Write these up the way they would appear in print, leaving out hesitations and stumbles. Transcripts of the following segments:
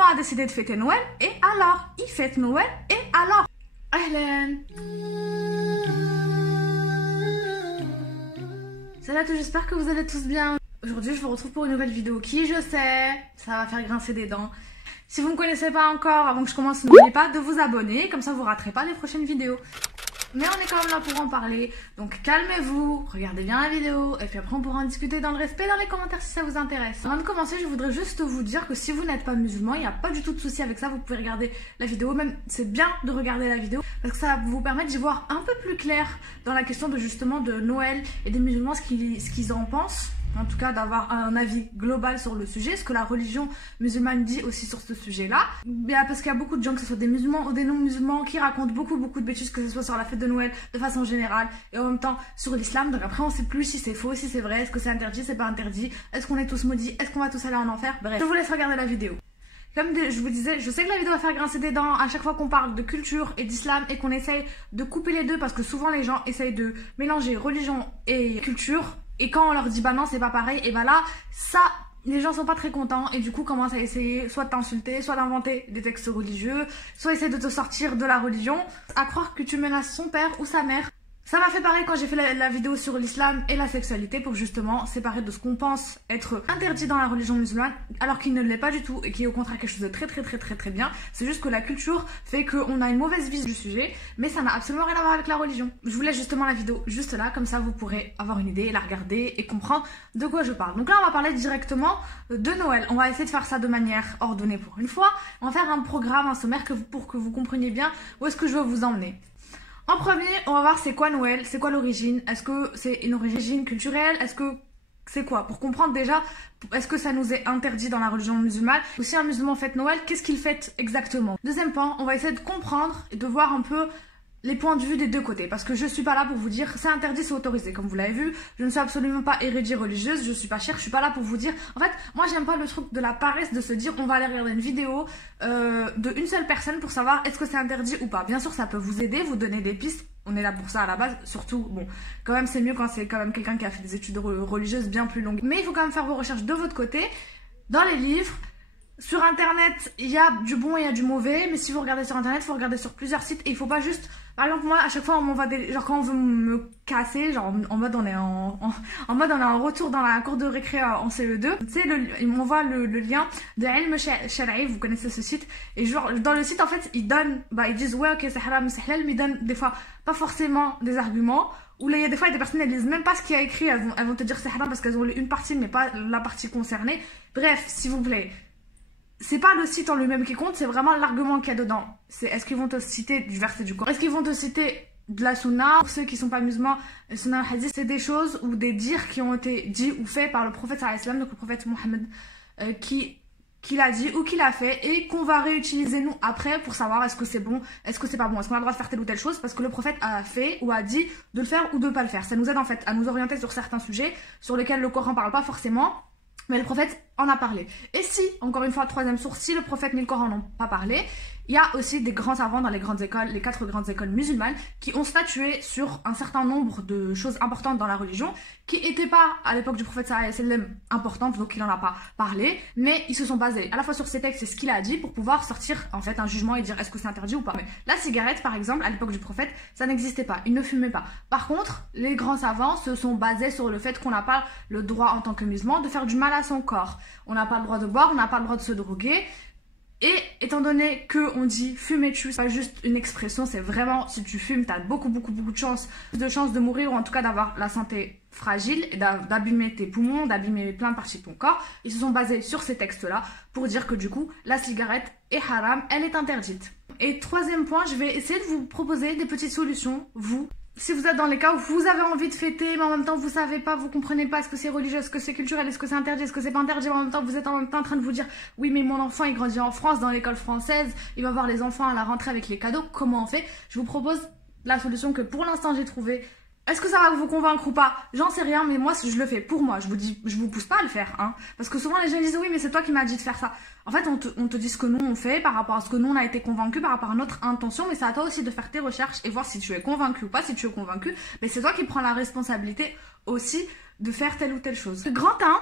musulman a décidé de fêter Noël, et alors, il fête Noël, et alors. Ahlan. Salut à tous, j'espère que vous allez tous bien. Aujourd'hui, je vous retrouve pour une nouvelle vidéo qui, je sais, ça va faire grincer des dents. Si vous ne me connaissez pas encore, avant que je commence, n'oubliez pas de vous abonner, comme ça vous ne raterez pas les prochaines vidéos. Mais on est quand même là pour en parler, donc calmez-vous, regardez bien la vidéo, et puis après on pourra en discuter dans le respect dans les commentaires si ça vous intéresse. Avant de commencer, je voudrais juste vous dire que si vous n'êtes pas musulman, il n'y a pas du tout de souci avec ça, vous pouvez regarder la vidéo, même c'est bien de regarder la vidéo, parce que ça va vous permettre d'y voir un peu plus clair dans la question de justement de Noël et des musulmans, ce qu'ils en pensent. En tout cas d'avoir un avis global sur le sujet, ce que la religion musulmane dit aussi sur ce sujet-là. Parce qu'il y a beaucoup de gens, que ce soit des musulmans ou des non-musulmans, qui racontent beaucoup de bêtises, que ce soit sur la fête de Noël de façon générale et en même temps sur l'islam. Donc après on sait plus si c'est faux, si c'est vrai, est-ce que c'est interdit, c'est pas interdit, est-ce qu'on est tous maudits, est-ce qu'on va tous aller en enfer. Bref, je vous laisse regarder la vidéo. Comme je vous disais, je sais que la vidéo va faire grincer des dents à chaque fois qu'on parle de culture et d'islam et qu'on essaye de couper les deux, parce que souvent les gens essayent de mélanger religion et culture. Et quand on leur dit bah non c'est pas pareil, et bah là ça les gens sont pas très contents et du coup commencent à essayer soit de t'insulter, soit d'inventer des textes religieux, soit essayer de te sortir de la religion, à croire que tu menaces son père ou sa mère. Ça m'a fait pareil quand j'ai fait la vidéo sur l'islam et la sexualité, pour justement séparer de ce qu'on pense être interdit dans la religion musulmane alors qu'il ne l'est pas du tout et qui est au contraire quelque chose de très bien. C'est juste que la culture fait qu'on a une mauvaise vision du sujet, mais ça n'a absolument rien à voir avec la religion. Je vous laisse justement la vidéo juste là, comme ça vous pourrez avoir une idée, la regarder et comprendre de quoi je parle. Donc là on va parler directement de Noël. On va essayer de faire ça de manière ordonnée pour une fois. On va faire un programme, un sommaire pour que vous compreniez bien où est-ce que je veux vous emmener. En premier, on va voir c'est quoi Noël, c'est quoi l'origine, est-ce que c'est une origine culturelle, est-ce que c'est quoi? Pour comprendre déjà, est-ce que ça nous est interdit dans la religion musulmane? Ou si un musulman fête Noël, qu'est-ce qu'il fête exactement? Deuxième point, on va essayer de comprendre et de voir un peu les points de vue des deux côtés, parce que je suis pas là pour vous dire c'est interdit, c'est autorisé. Comme vous l'avez vu, je ne suis absolument pas érudite religieuse, je suis pas chère, je suis pas là pour vous dire. En fait, moi j'aime pas le truc de la paresse de se dire on va aller regarder une vidéo de une seule personne pour savoir est-ce que c'est interdit ou pas. Bien sûr, ça peut vous aider, vous donner des pistes. On est là pour ça à la base, surtout, bon, quand même c'est mieux quand c'est quand même quelqu'un qui a fait des études religieuses bien plus longues. Mais il faut quand même faire vos recherches de votre côté, dans les livres. Sur internet, il y a du bon et il y a du mauvais, mais si vous regardez sur internet, il faut regarder sur plusieurs sites et il faut pas juste... Par exemple, moi, à chaque fois, on m'envoie des... Genre, quand on veut me casser, genre, en mode, on est en mode, on est en retour dans la cour de récré en CE2. Tu sais, il m'envoie le lien de Ilm Shar'i, vous connaissez ce site. Et genre, dans le site, en fait, ils donnent... Bah, ils disent, ouais, ok, c'est haram, c'est halal, mais ils donnent des fois pas forcément des arguments. Ou là, il y a des fois, il y a des personnes, elles lisent même pas ce qu'il y a écrit. Elles vont te dire c'est haram parce qu'elles ont lu une partie, mais pas la partie concernée. Bref, s'il vous plaît. C'est pas le site en lui-même qui compte, c'est vraiment l'argument qu'il y a dedans. C'est est-ce qu'ils vont te citer du verset du Coran, est-ce qu'ils vont te citer de la sunna. Pour ceux qui sont pas musulmans, le sunna al hadith, c'est des choses ou des dires qui ont été dits ou faits par le prophète sallallahu alayhi wa sallam, donc le prophète Mohammed, qui l'a dit ou qui l'a fait et qu'on va réutiliser nous après pour savoir est-ce que c'est bon, est-ce que c'est pas bon, est-ce qu'on a le droit de faire telle ou telle chose parce que le prophète a fait ou a dit de le faire ou de ne pas le faire. Ça nous aide en fait à nous orienter sur certains sujets sur lesquels le Coran parle pas forcément. Mais le prophète en a parlé. Et si, encore une fois, troisième source, si le prophète ni le Coran n'ont pas parlé, il y a aussi des grands savants dans les grandes écoles, les 4 grandes écoles musulmanes, qui ont statué sur un certain nombre de choses importantes dans la religion, qui n'étaient pas, à l'époque du prophète sallallahu alayhi wa sallam, importantes, donc il n'en a pas parlé, mais ils se sont basés à la fois sur ces textes et ce qu'il a dit pour pouvoir sortir en fait un jugement et dire est-ce que c'est interdit ou pas. Mais la cigarette, par exemple, à l'époque du prophète, ça n'existait pas, il ne fumait pas. Par contre, les grands savants se sont basés sur le fait qu'on n'a pas le droit en tant que musulman de faire du mal à son corps. On n'a pas le droit de boire, on n'a pas le droit de se droguer. Et étant donné qu'on dit fumer tue, c'est pas juste une expression, c'est vraiment si tu fumes, t'as beaucoup de chances de mourir ou en tout cas d'avoir la santé fragile et d'abîmer tes poumons, d'abîmer plein de parties de ton corps. Ils se sont basés sur ces textes-là pour dire que du coup, la cigarette est haram, elle est interdite. Et troisième point, je vais essayer de vous proposer des petites solutions, vous. Si vous êtes dans les cas où vous avez envie de fêter, mais en même temps vous savez pas, vous comprenez pas, est-ce que c'est religieux, est-ce que c'est culturel, est-ce que c'est interdit, est-ce que c'est pas interdit, mais en même temps vous êtes en train de vous dire oui mais mon enfant il grandit en France, dans l'école française, il va voir les enfants à la rentrée avec les cadeaux, comment on fait? Je vous propose la solution que pour l'instant j'ai trouvée. Est-ce que ça va vous convaincre ou pas? J'en sais rien, mais moi je le fais pour moi. Je vous pousse pas à le faire, hein. Parce que souvent les gens disent oui, mais c'est toi qui m'as dit de faire ça. En fait, on te dit ce que nous on fait par rapport à ce que nous on a été convaincus, par rapport à notre intention, mais c'est à toi aussi de faire tes recherches et voir si tu es convaincu ou pas. Si tu es convaincu, mais c'est toi qui prends la responsabilité aussi de faire telle ou telle chose. Grand 1,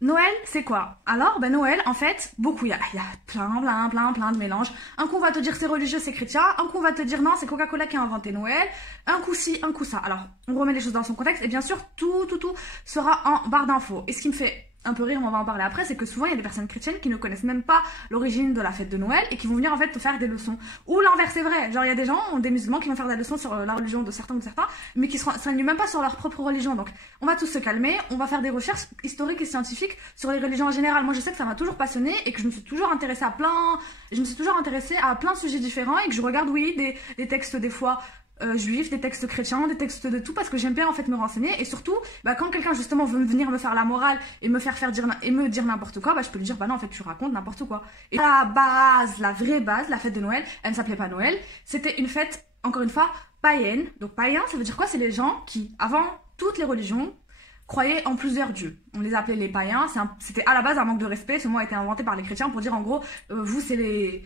Noël, c'est quoi? Alors, ben Noël, en fait, beaucoup, il y a plein de mélanges. Un coup, on va te dire c'est religieux, c'est chrétien. Un coup, on va te dire non, c'est Coca-Cola qui a inventé Noël. Un coup ci, un coup ça. Alors, on remet les choses dans son contexte. Et bien sûr, tout sera en barre d'infos. Et ce qui me fait un peu rire, on va en parler après, c'est que souvent, il y a des personnes chrétiennes qui ne connaissent même pas l'origine de la fête de Noël et qui vont venir, en fait, te faire des leçons. Ou l'inverse est vrai. Genre, il y a des gens, des musulmans, qui vont faire des leçons sur la religion de certains, mais qui ne se renseignent même pas sur leur propre religion. Donc, on va tous se calmer, on va faire des recherches historiques et scientifiques sur les religions en général. Moi, je sais que ça m'a toujours passionnée et que je me suis toujours intéressée à plein de sujets différents et que je regarde, oui, des textes, des fois, juifs, des textes chrétiens, des textes de tout, parce que j'aime bien en fait me renseigner. Et surtout, bah, quand quelqu'un justement veut venir me faire la morale et me dire n'importe quoi, bah, je peux lui dire bah non, en fait tu racontes n'importe quoi. Et la base, la vraie base, la fête de Noël, elle ne s'appelait pas Noël, c'était une fête, encore une fois, païenne. Donc païen, ça veut dire quoi? C'est les gens qui, avant toutes les religions, croyaient en plusieurs dieux. On les appelait les païens. C'était à la base un manque de respect. Ce mot a été inventé par les chrétiens pour dire en gros, vous c'est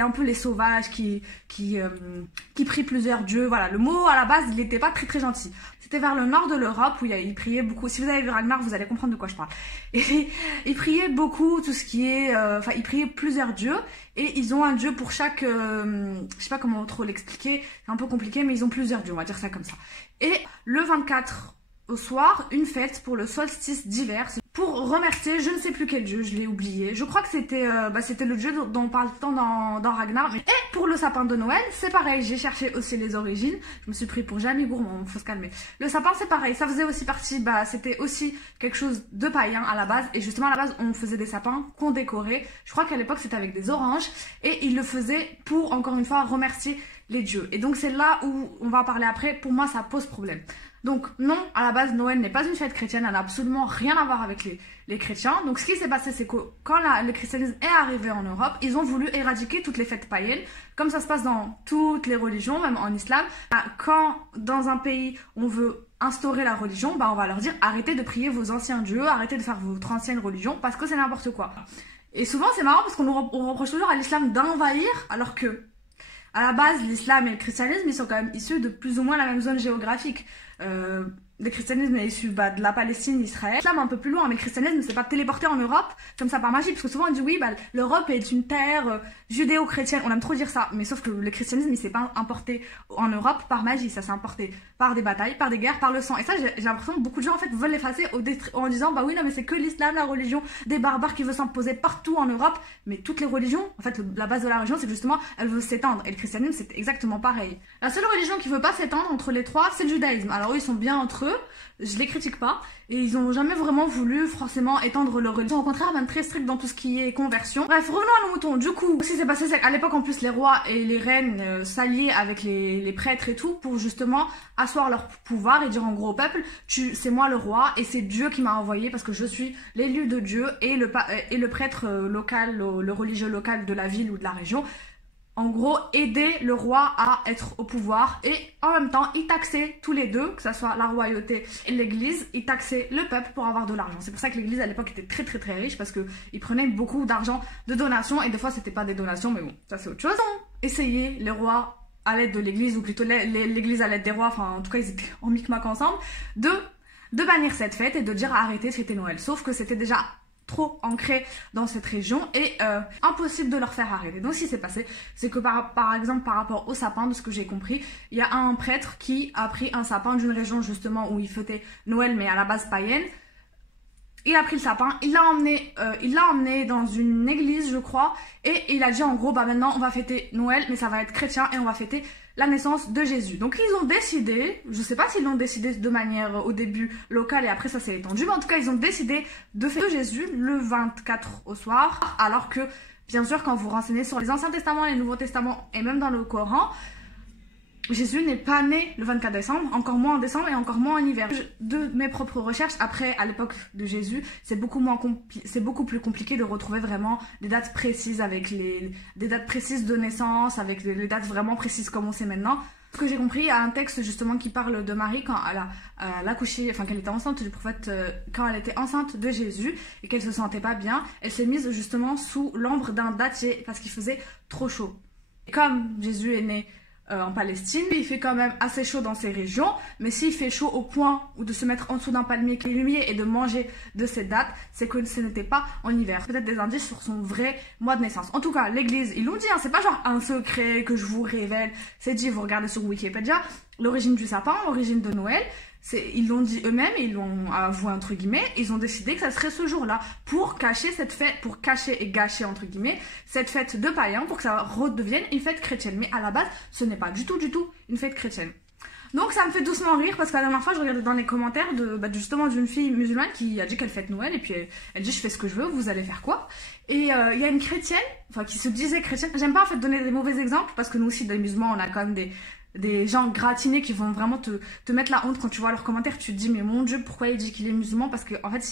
un peu les sauvages qui prient plusieurs dieux. Voilà, le mot à la base il n'était pas très gentil. C'était vers le nord de l'Europe où ils priaient beaucoup. Si vous avez vu Ragnar, vous allez comprendre de quoi je parle. Et ils priaient beaucoup tout ce qui est, ils priaient plusieurs dieux et ils ont un dieu pour chaque, je sais pas comment trop l'expliquer. C'est un peu compliqué, mais ils ont plusieurs dieux. On va dire ça comme ça. Et le 24 au soir, une fête pour le solstice d'hiver, pour remercier je ne sais plus quel dieu, je l'ai oublié. Je crois que c'était le dieu dont on parle tant dans Ragnar. Et pour le sapin de Noël, c'est pareil, j'ai cherché aussi les origines. Je me suis pris pour Jamie Gourmand, faut se calmer. Le sapin, c'est pareil, ça faisait aussi partie, c'était aussi quelque chose de païen à la base. Et justement, à la base, on faisait des sapins qu'on décorait. Je crois qu'à l'époque, c'était avec des oranges. Et ils le faisaient pour, encore une fois, remercier les dieux. Et donc, c'est là où on va parler après. Pour moi, ça pose problème. Donc non, à la base, Noël n'est pas une fête chrétienne, elle n'a absolument rien à voir avec les chrétiens. Donc ce qui s'est passé, c'est que quand le christianisme est arrivé en Europe, ils ont voulu éradiquer toutes les fêtes païennes, comme ça se passe dans toutes les religions, même en islam. Quand dans un pays, on veut instaurer la religion, on va leur dire arrêtez de prier vos anciens dieux, arrêtez de faire votre ancienne religion, parce que c'est n'importe quoi. Et souvent, c'est marrant parce qu'on reproche toujours à l'islam d'envahir, alors que à la base, l'islam et le christianisme, ils sont quand même issus de plus ou moins la même zone géographique. Le christianisme est issu de la Palestine, Israël. L'islam un peu plus loin, mais le christianisme ne s'est pas téléporté en Europe comme ça par magie, parce que souvent on dit oui, l'Europe est une terre judéo-chrétienne. On aime trop dire ça, mais sauf que le christianisme il s'est pas importé en Europe par magie, ça s'est importé par des batailles, par des guerres, par le sang. Et ça, j'ai l'impression que beaucoup de gens en fait veulent l'effacer en disant bah oui non mais c'est que l'islam, la religion des barbares qui veut s'imposer partout en Europe. Mais toutes les religions, en fait la base de la religion c'est que justement elle veut s'étendre. Et le christianisme c'est exactement pareil. La seule religion qui veut pas s'étendre entre les trois, c'est le judaïsme. Alors eux ils sont bien entre eux. Je les critique pas et ils ont jamais vraiment voulu forcément étendre leur religion, au contraire même très stricts dans tout ce qui est conversion. Bref, revenons à nos moutons. Du coup, ce qui s'est passé c'est qu'à l'époque en plus les rois et les reines s'alliaient avec les prêtres et tout pour justement asseoir leur pouvoir et dire en gros au peuple c'est moi le roi et c'est Dieu qui m'a envoyé parce que je suis l'élu de Dieu et le prêtre local, le religieux local de la ville ou de la région. En gros, aider le roi à être au pouvoir et en même temps, ils taxaient tous les deux, que ce soit la royauté et l'église, ils taxaient le peuple pour avoir de l'argent. C'est pour ça que l'église à l'époque était très riche parce qu'ils prenaient beaucoup d'argent de donations et des fois c'était pas des donations, mais bon, ça c'est autre chose. Essayer les rois à l'aide de l'église ou plutôt l'église à l'aide des rois, enfin en tout cas ils étaient en micmac ensemble, de bannir cette fête et de dire arrêtez de fêter Noël. Sauf que c'était déjà trop ancré dans cette région et impossible de leur faire arrêter. Donc ce qui s'est passé, c'est que par exemple par rapport au sapin, de ce que j'ai compris, il y a un prêtre qui a pris un sapin d'une région justement où il fêtait Noël mais à la base païenne. Il a pris le sapin, il l'a emmené dans une église je crois et il a dit en gros maintenant on va fêter Noël mais ça va être chrétien et on va fêter la naissance de Jésus. Donc ils ont décidé, je sais pas s'ils l'ont décidé de manière au début locale et après ça s'est étendu, mais en tout cas ils ont décidé de fêter Jésus le 24 au soir, alors que bien sûr quand vous renseignez sur les Anciens Testaments, les Nouveaux Testaments et même dans le Coran, Jésus n'est pas né le 24 décembre, encore moins en décembre et encore moins en hiver. De mes propres recherches, après, à l'époque de Jésus, c'est beaucoup plus compliqué de retrouver vraiment des dates précises avec des dates précises de naissance, avec les dates vraiment précises comme on sait maintenant. Ce que j'ai compris, il y a un texte justement qui parle de Marie quand elle a accouché, enfin qu'elle était enceinte du prophète, quand elle était enceinte de Jésus et qu'elle se sentait pas bien, elle s'est mise justement sous l'ombre d'un dattier parce qu'il faisait trop chaud. Et comme Jésus est né en Palestine. Il fait quand même assez chaud dans ces régions, mais s'il fait chaud au point où de se mettre en dessous d'un palmier qui est illuminé et de manger de cette date, c'est que ce n'était pas en hiver. Peut-être des indices sur son vrai mois de naissance. En tout cas, l'église, ils l'ont dit, hein, c'est pas genre un secret que je vous révèle, c'est dit, vous regardez sur Wikipédia, l'origine du sapin, l'origine de Noël, ils l'ont dit eux-mêmes, ils l'ont avoué entre guillemets, ils ont décidé que ça serait ce jour-là pour cacher cette fête, pour cacher et gâcher entre guillemets cette fête de païens pour que ça redevienne une fête chrétienne. Mais à la base, ce n'est pas du tout une fête chrétienne. Donc ça me fait doucement rire parce que la dernière fois je regardais dans les commentaires justement d'une fille musulmane qui a dit qu'elle fête Noël et puis elle dit je fais ce que je veux, vous allez faire quoi? Et il y a une chrétienne, enfin qui se disait chrétienne, j'aime pas en fait donner des mauvais exemples parce que nous aussi des musulmans on a quand même des gens gratinés qui vont vraiment te mettre la honte quand tu vois leurs commentaires, tu te dis mais mon Dieu pourquoi il dit qu'il est musulman, parce que en fait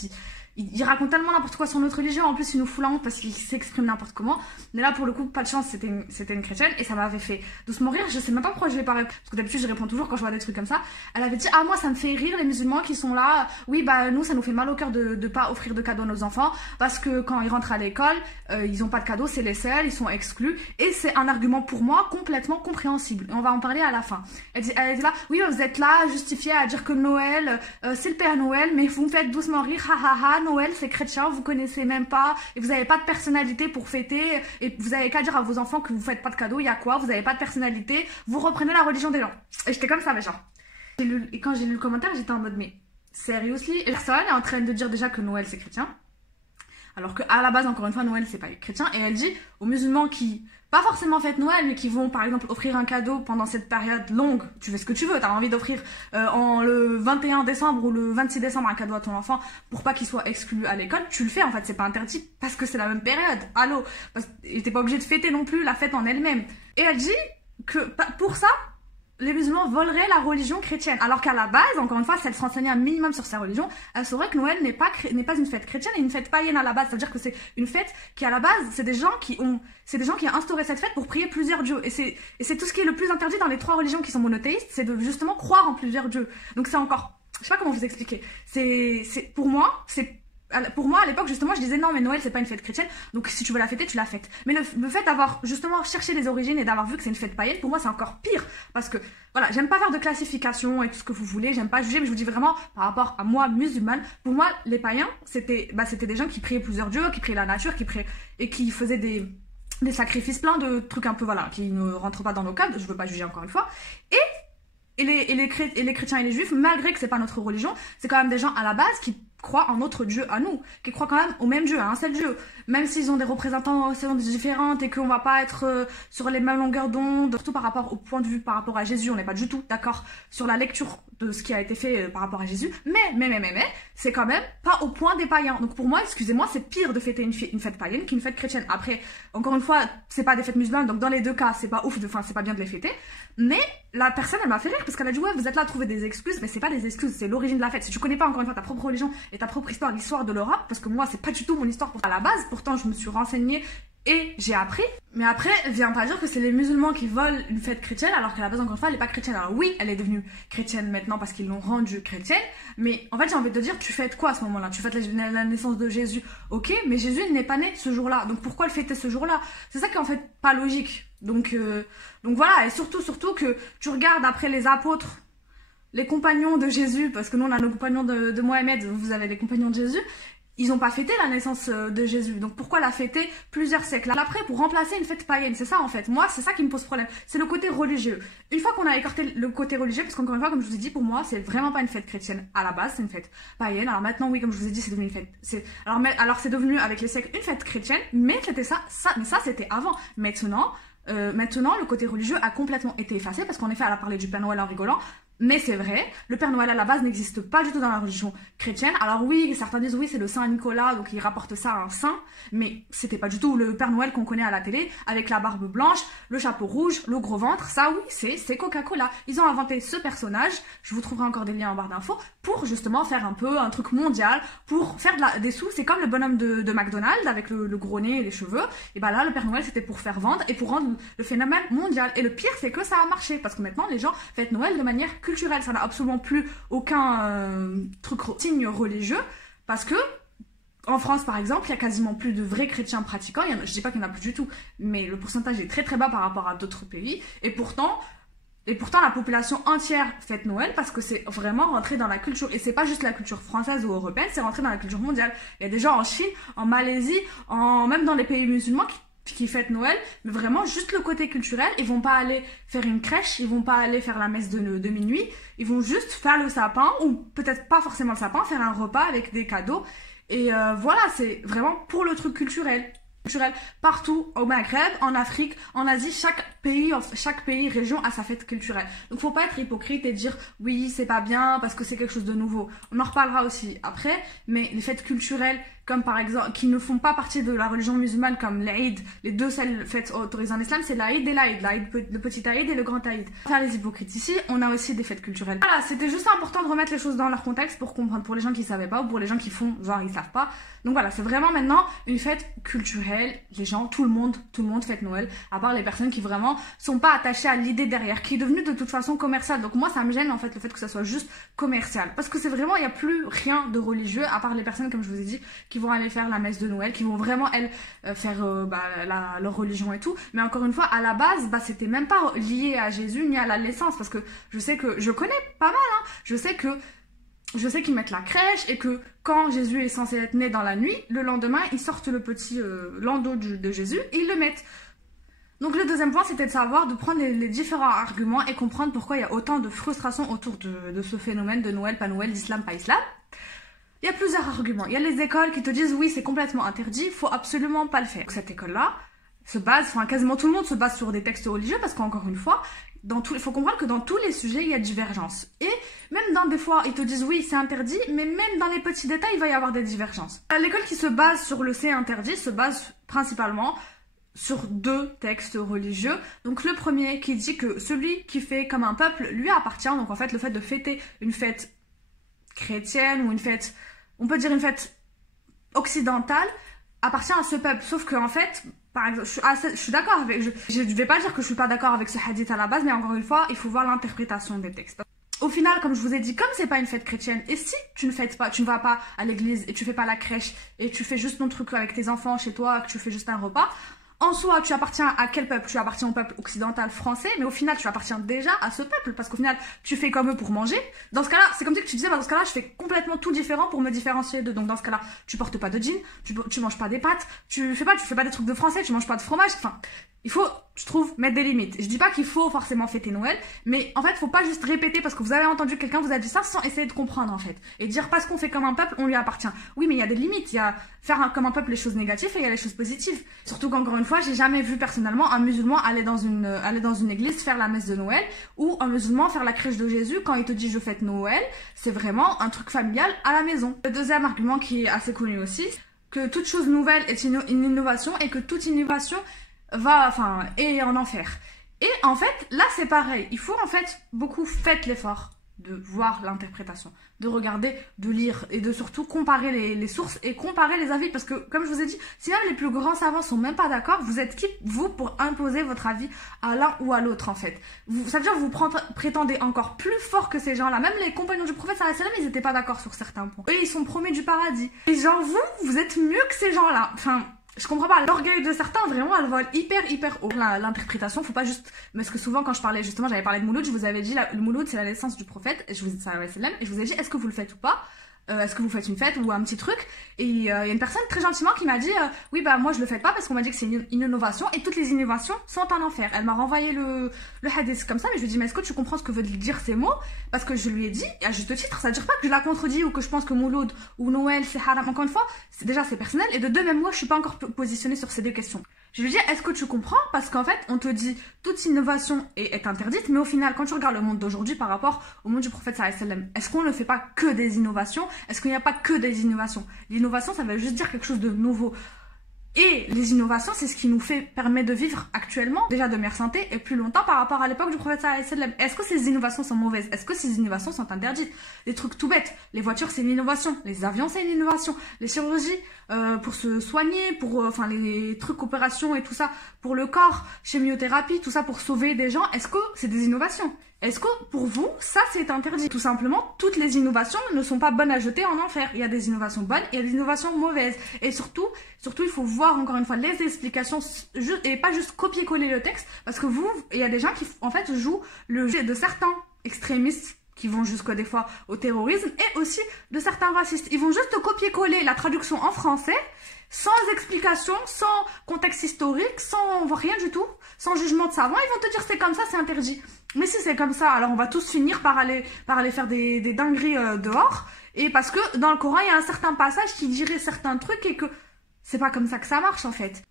il raconte tellement n'importe quoi sur notre religion, en plus il nous fout la honte parce qu'il s'exprime n'importe comment. Mais là pour le coup pas de chance, c'était une chrétienne et ça m'avait fait doucement rire, je sais même pas pourquoi je l'ai pas répondu, parce que d'habitude je réponds toujours quand je vois des trucs comme ça. Elle avait dit ah moi ça me fait rire les musulmans qui sont là, oui bah nous ça nous fait mal au cœur de pas offrir de cadeaux à nos enfants parce que quand ils rentrent à l'école ils ont pas de cadeaux, c'est les seuls, ils sont exclus, et c'est un argument pour moi complètement compréhensible et on va en parler à la fin. Elle dit là oui vous êtes là justifié à dire que Noël c'est le Père Noël mais vous me faites doucement rire, ha ha ha, Noël c'est chrétien, vous connaissez même pas et vous avez pas de personnalité pour fêter et vous avez qu'à dire à vos enfants que vous faites pas de cadeaux, il y a quoi, vous avez pas de personnalité, vous reprenez la religion des gens. Et j'étais comme ça mais genre. Et quand j'ai lu le commentaire j'étais en mode mais seriously, personne est en train de dire déjà que Noël c'est chrétien alors que à la base encore une fois Noël c'est pas chrétien, et elle dit aux musulmans qui pas forcément fêtent Noël, mais qui vont par exemple offrir un cadeau pendant cette période longue, tu fais ce que tu veux, t'as envie d'offrir le 21 décembre ou le 26 décembre un cadeau à ton enfant pour pas qu'il soit exclu à l'école, tu le fais en fait, c'est pas interdit parce que c'est la même période, allô, et t'es pas obligé de fêter non plus la fête en elle-même. Et elle dit que pour ça, les musulmans voleraient la religion chrétienne. Alors qu'à la base, encore une fois, si elle se renseignait un minimum sur sa religion, elle saurait que Noël n'est pas une fête chrétienne et une fête païenne à la base. C'est-à-dire que c'est une fête qui, à la base, c'est des gens qui ont instauré cette fête pour prier plusieurs dieux. Et c'est tout ce qui est le plus interdit dans les trois religions qui sont monothéistes, c'est de justement croire en plusieurs dieux. Donc c'est encore, je sais pas comment vous expliquer. Pour moi, à l'époque, justement, je disais non, mais Noël, c'est pas une fête chrétienne, donc si tu veux la fêter, tu la fêtes. Mais le fait d'avoir justement cherché les origines et d'avoir vu que c'est une fête païenne, pour moi, c'est encore pire. Parce que, voilà, j'aime pas faire de classification et tout ce que vous voulez, j'aime pas juger, mais je vous dis vraiment, par rapport à moi, musulmane, pour moi, les païens, c'était des gens qui priaient plusieurs dieux, qui priaient la nature, et qui faisaient des sacrifices, plein de trucs un peu, voilà, qui ne rentrent pas dans nos codes, je veux pas juger encore une fois. Et les chrétiens et les juifs, malgré que c'est pas notre religion, c'est quand même des gens à la base qui croient en notre Dieu à nous, qui croient quand même au même Dieu, à un seul Dieu, même s'ils ont des représentations différentes et qu'on va pas être sur les mêmes longueurs d'onde, surtout par rapport au point de vue par rapport à Jésus, on n'est pas du tout d'accord sur la lecture de ce qui a été fait par rapport à Jésus, mais c'est quand même pas au point des païens. Donc pour moi, excusez-moi, c'est pire de fêter une fête païenne qu'une fête chrétienne. Après, encore une fois, c'est pas des fêtes musulmanes, donc dans les deux cas, c'est pas ouf, c'est pas bien de les fêter, mais la personne, elle m'a fait rire parce qu'elle a dit ouais, vous êtes là à trouver des excuses, mais c'est pas des excuses, c'est l'origine de la fête. Si tu connais pas encore une fois ta propre religion et ta propre histoire, l'histoire de l'Europe, parce que moi c'est pas du tout mon histoire à la base, pourtant je me suis renseignée et j'ai appris, mais après viens pas dire que c'est les musulmans qui volent une fête chrétienne alors qu'à la base encore une fois elle est pas chrétienne. Alors oui, elle est devenue chrétienne maintenant parce qu'ils l'ont rendue chrétienne, mais en fait j'ai envie de te dire, tu fêtes quoi à ce moment-là? Tu fêtes la naissance de Jésus, ok, mais Jésus n'est pas né ce jour-là, donc pourquoi le fêter ce jour-là? C'est ça qui est en fait pas logique. Donc voilà, et surtout que tu regardes après les apôtres, les compagnons de Jésus, parce que nous on a nos compagnons de Mohamed, vous avez les compagnons de Jésus, ils n'ont pas fêté la naissance de Jésus, donc pourquoi la fêter plusieurs siècles après pour remplacer une fête païenne? C'est ça en fait, moi c'est ça qui me pose problème, c'est le côté religieux. Une fois qu'on a écarté le côté religieux, parce qu'encore une fois comme je vous ai dit, pour moi c'est vraiment pas une fête chrétienne à la base, c'est une fête païenne. Alors maintenant oui, comme je vous ai dit, c'est devenu une fête, alors c'est devenu avec les siècles une fête chrétienne, mais c'était ça c'était avant. Maintenant, le côté religieux a complètement été effacé parce qu'en effet, elle a parlé du Père Noël en rigolant. Mais c'est vrai, le Père Noël à la base n'existe pas du tout dans la religion chrétienne. Alors oui, certains disent oui, c'est le Saint Nicolas, donc ils rapportent ça à un saint, mais c'était pas du tout le Père Noël qu'on connaît à la télé, avec la barbe blanche, le chapeau rouge, le gros ventre. Ça oui, c'est Coca-Cola. Ils ont inventé ce personnage, je vous trouverai encore des liens en barre d'infos, pour justement faire un peu un truc mondial, pour faire des sous. C'est comme le bonhomme de McDonald's avec le gros nez et les cheveux. Et bah là, le Père Noël c'était pour faire vendre et pour rendre le phénomène mondial. Et le pire c'est que ça a marché, parce que maintenant les gens fêtent Noël de manière culturelle, ça n'a absolument plus aucun signe religieux, parce que en France par exemple, il y a quasiment plus de vrais chrétiens pratiquants. Je dis pas qu'il n'y en a plus du tout, mais le pourcentage est très très bas par rapport à d'autres pays, et pourtant Et pourtant, la population entière fête Noël parce que c'est vraiment rentré dans la culture. Et c'est pas juste la culture française ou européenne, c'est rentré dans la culture mondiale. Il y a des gens en Chine, en Malaisie, même dans les pays musulmans qui fêtent Noël, mais vraiment juste le côté culturel. Ils vont pas aller faire une crèche, ils vont pas aller faire la messe de minuit, ils vont juste faire le sapin, ou peut-être pas forcément le sapin, faire un repas avec des cadeaux. Et voilà, c'est vraiment pour le truc culturel. Partout au Maghreb, en Afrique, en Asie, chaque pays, région a sa fête culturelle. Donc faut pas être hypocrite et dire oui c'est pas bien parce que c'est quelque chose de nouveau. On en reparlera aussi après, mais les fêtes culturelles comme par exemple, qui ne font pas partie de la religion musulmane comme l'Aïd, les deux seules fêtes autorisées en islam, c'est l'Aïd et l'Aïd, le petit Aïd et le grand Aïd. Faire les hypocrites ici, on a aussi des fêtes culturelles. Voilà, c'était juste important de remettre les choses dans leur contexte pour comprendre, pour les gens qui savaient pas ou pour les gens qui font genre ils savent pas. Donc voilà, c'est vraiment maintenant une fête culturelle, les gens, tout le monde fête Noël, à part les personnes qui vraiment sont pas attachées à l'idée derrière, qui est devenue de toute façon commerciale. Donc moi ça me gêne en fait le fait que ça soit juste commercial, parce que c'est vraiment, il y a plus rien de religieux à part les personnes comme je vous ai dit qui vont aller faire la messe de Noël, qui vont vraiment elles faire leur religion et tout. Mais encore une fois, à la base, c'était même pas lié à Jésus ni à la naissance, parce que je connais pas mal, hein. Je sais qu'ils mettent la crèche et que quand Jésus est censé être né dans la nuit, le lendemain ils sortent le petit landau de Jésus et ils le mettent. Donc le deuxième point, c'était de savoir, de prendre les différents arguments et comprendre pourquoi il y a autant de frustration autour de ce phénomène de Noël, pas Noël, d'islam, pas islam. Il y a plusieurs arguments. Il y a les écoles qui te disent oui, c'est complètement interdit, il faut absolument pas le faire. Cette école-là se base, quasiment tout le monde se base sur des textes religieux parce qu'encore une fois, il faut comprendre que dans tous les sujets, il y a divergence. Et même dans des fois, ils te disent oui, c'est interdit, mais même dans les petits détails, il va y avoir des divergences. L'école qui se base sur le c'est interdit se base principalement sur deux textes religieux. Donc le premier qui dit que celui qui fait comme un peuple lui appartient. Donc en fait, le fait de fêter une fête chrétienne ou une fête, on peut dire une fête occidentale, appartient à ce peuple. Sauf que en fait, par exemple, je suis d'accord avec, je vais pas dire que je suis pas d'accord avec ce hadith à la base, mais encore une fois, il faut voir l'interprétation des textes. Au final, comme je vous ai dit, comme c'est pas une fête chrétienne, et si tu ne fêtes pas, tu ne vas pas à l'église et tu fais pas la crèche et tu fais juste ton truc avec tes enfants chez toi, que tu fais juste un repas, en soi, tu appartiens à quel peuple? Tu appartiens au peuple occidental français, mais au final, tu appartiens déjà à ce peuple, parce qu'au final, tu fais comme eux pour manger. Dans ce cas-là, c'est comme si tu disais, dans ce cas-là, je fais complètement tout différent pour me différencier d'eux. Donc dans ce cas-là, tu portes pas de jean, tu manges pas des pâtes, tu fais pas des trucs de français, tu manges pas de fromage, enfin... Il faut, je trouve, mettre des limites. Je dis pas qu'il faut forcément fêter Noël, mais en fait, faut pas juste répéter parce que vous avez entendu quelqu'un vous a dit ça sans essayer de comprendre en fait. Et dire parce qu'on fait comme un peuple, on lui appartient. Oui, mais il y a des limites. Il y a comme un peuple les choses négatives et il y a les choses positives. Surtout qu'encore une fois, j'ai jamais vu personnellement un musulman aller dans une église faire la messe de Noël ou un musulman faire la crèche de Jésus quand il te dit je fête Noël. C'est vraiment un truc familial à la maison. Le deuxième argument qui est assez connu aussi, que toute chose nouvelle est une innovation et que toute innovation est en enfer. Et en fait, là c'est pareil. Il faut en fait faites l'effort de voir l'interprétation, de regarder, de lire et de surtout comparer les sources et comparer les avis parce que comme je vous ai dit, si même les plus grands savants sont même pas d'accord, vous êtes qui vous pour imposer votre avis à l'un ou à l'autre en fait. Ça veut dire que vous prétendez encore plus fort que ces gens-là. Même les compagnons du prophète sallallahu alayhi wa sallam, ils étaient pas d'accord sur certains points. Eux, ils sont promis du paradis. Et genre vous êtes mieux que ces gens-là. Enfin, je comprends pas, l'orgueil de certains, vraiment, elle vole hyper haut. L'interprétation, faut pas juste... Parce que souvent, quand je parlais, justement, j'avais parlé de Mouloud, je vous avais dit, le Mouloud, c'est la naissance du prophète, et je vous ai dit, est-ce que vous le faites ou pas? Est-ce que vous faites une fête ou un petit truc? Et il y a une personne très gentiment qui m'a dit oui bah moi je le fais pas parce qu'on m'a dit que c'est une innovation et toutes les innovations sont un enfer. Elle m'a renvoyé le hadith comme ça, mais je lui ai dit mais est-ce que tu comprends ce que veut dire ces mots? Parce que je lui ai dit, et à juste titre, ça veut dire pas que je la contredis ou que je pense que Mouloud ou Noël c'est haram. Encore une fois, déjà c'est personnel et de deux même moi je suis pas encore positionnée sur ces deux questions. Je lui dis est-ce que tu comprends? Parce qu'en fait on te dit toute innovation est interdite, mais au final quand tu regardes le monde d'aujourd'hui par rapport au monde du prophète sallallahu alayhi wa sallam, est-ce qu'on ne fait pas que des innovations? Est-ce qu'il n'y a pas que des innovations? L'innovation ça veut juste dire quelque chose de nouveau. Et les innovations, c'est ce qui nous permet de vivre actuellement, déjà de meilleure santé et plus longtemps par rapport à l'époque du prophète sallallahu alayhi wa sallam. Est-ce que ces innovations sont mauvaises? Est-ce que ces innovations sont interdites? Les trucs tout bêtes, les voitures c'est une innovation, les avions c'est une innovation, les chirurgies pour se soigner, pour les trucs opérations et tout ça pour le corps, chimiothérapie, tout ça pour sauver des gens, est-ce que c'est des innovations? Est-ce que pour vous, ça c'est interdit? Tout simplement, toutes les innovations ne sont pas bonnes à jeter en enfer. Il y a des innovations bonnes et il y a des innovations mauvaises. Et surtout, il faut voir encore une fois les explications et pas juste copier-coller le texte. Parce que il y a des gens qui en fait jouent le jeu de certains extrémistes qui vont jusqu'à des fois au terrorisme et aussi de certains racistes. Ils vont juste copier-coller la traduction en français sans explication, sans contexte historique, sans rien du tout, sans jugement de savant. Ils vont te dire c'est comme ça, c'est interdit. Mais si c'est comme ça, alors on va tous finir par aller faire des dingueries dehors. Et parce que dans le Coran, il y a un certain passage qui dirait certains trucs et que c'est pas comme ça que ça marche en fait.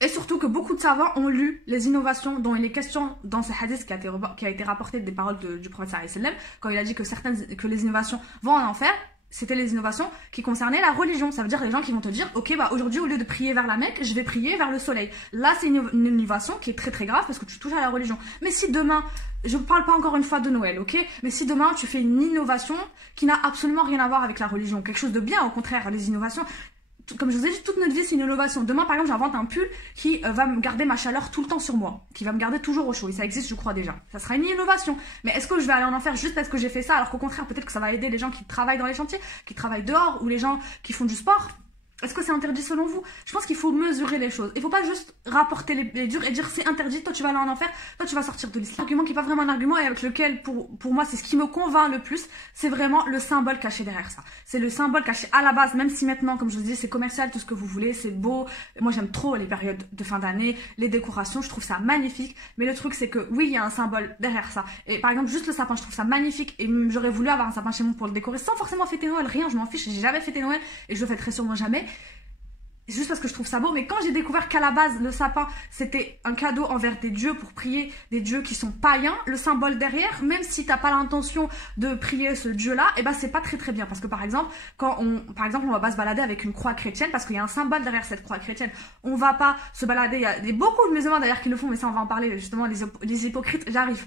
Et surtout que beaucoup de savants ont lu les innovations dont il est question dans ce hadith qui a été rapporté des paroles du prophète sallallahu alayhi wa sallam, quand il a dit que les innovations vont en enfer. C'était les innovations qui concernaient la religion. Ça veut dire les gens qui vont te dire, ok, bah aujourd'hui au lieu de prier vers la Mecque, je vais prier vers le soleil. Là, c'est une innovation qui est très très grave parce que tu touches à la religion. Mais si demain, je ne parle pas encore une fois de Noël, ok, mais si demain tu fais une innovation qui n'a absolument rien à voir avec la religion, quelque chose de bien, au contraire, les innovations, comme je vous ai dit, toute notre vie c'est une innovation. Demain par exemple j'invente un pull qui va me garder ma chaleur tout le temps sur moi, qui va me garder toujours au chaud, et ça existe je crois déjà. Ça sera une innovation. Mais est-ce que je vais aller en enfer juste parce que j'ai fait ça, alors qu'au contraire peut-être que ça va aider les gens qui travaillent dans les chantiers, qui travaillent dehors, ou les gens qui font du sport? Est-ce que c'est interdit selon vous? Je pense qu'il faut mesurer les choses. Il ne faut pas juste rapporter les durs et dire c'est interdit, toi tu vas aller en enfer, toi tu vas sortir de l'islam. L'argument qui n'est pas vraiment un argument et avec lequel pour moi c'est ce qui me convainc le plus, c'est vraiment le symbole caché derrière ça. C'est le symbole caché à la base, même si maintenant comme je vous dis c'est commercial, tout ce que vous voulez, c'est beau. Moi j'aime trop les périodes de fin d'année, les décorations, je trouve ça magnifique. Mais le truc c'est que oui il y a un symbole derrière ça. Et par exemple juste le sapin, je trouve ça magnifique et j'aurais voulu avoir un sapin chez moi pour le décorer sans forcément fêter Noël, rien, je m'en fiche, j'ai jamais fêté Noël et je le fêterai sûrement jamais. Juste parce que je trouve ça beau, mais quand j'ai découvert qu'à la base le sapin c'était un cadeau envers des dieux pour prier des dieux qui sont païens, le symbole derrière, même si t'as pas l'intention de prier ce dieu là, et ben c'est pas très très bien parce que par exemple on va pas se balader avec une croix chrétienne parce qu'il y a un symbole derrière cette croix chrétienne. On va pas se balader, il y a beaucoup de musulmans d'ailleurs qui le font, mais ça on va en parler justement, les hypocrites, j'arrive.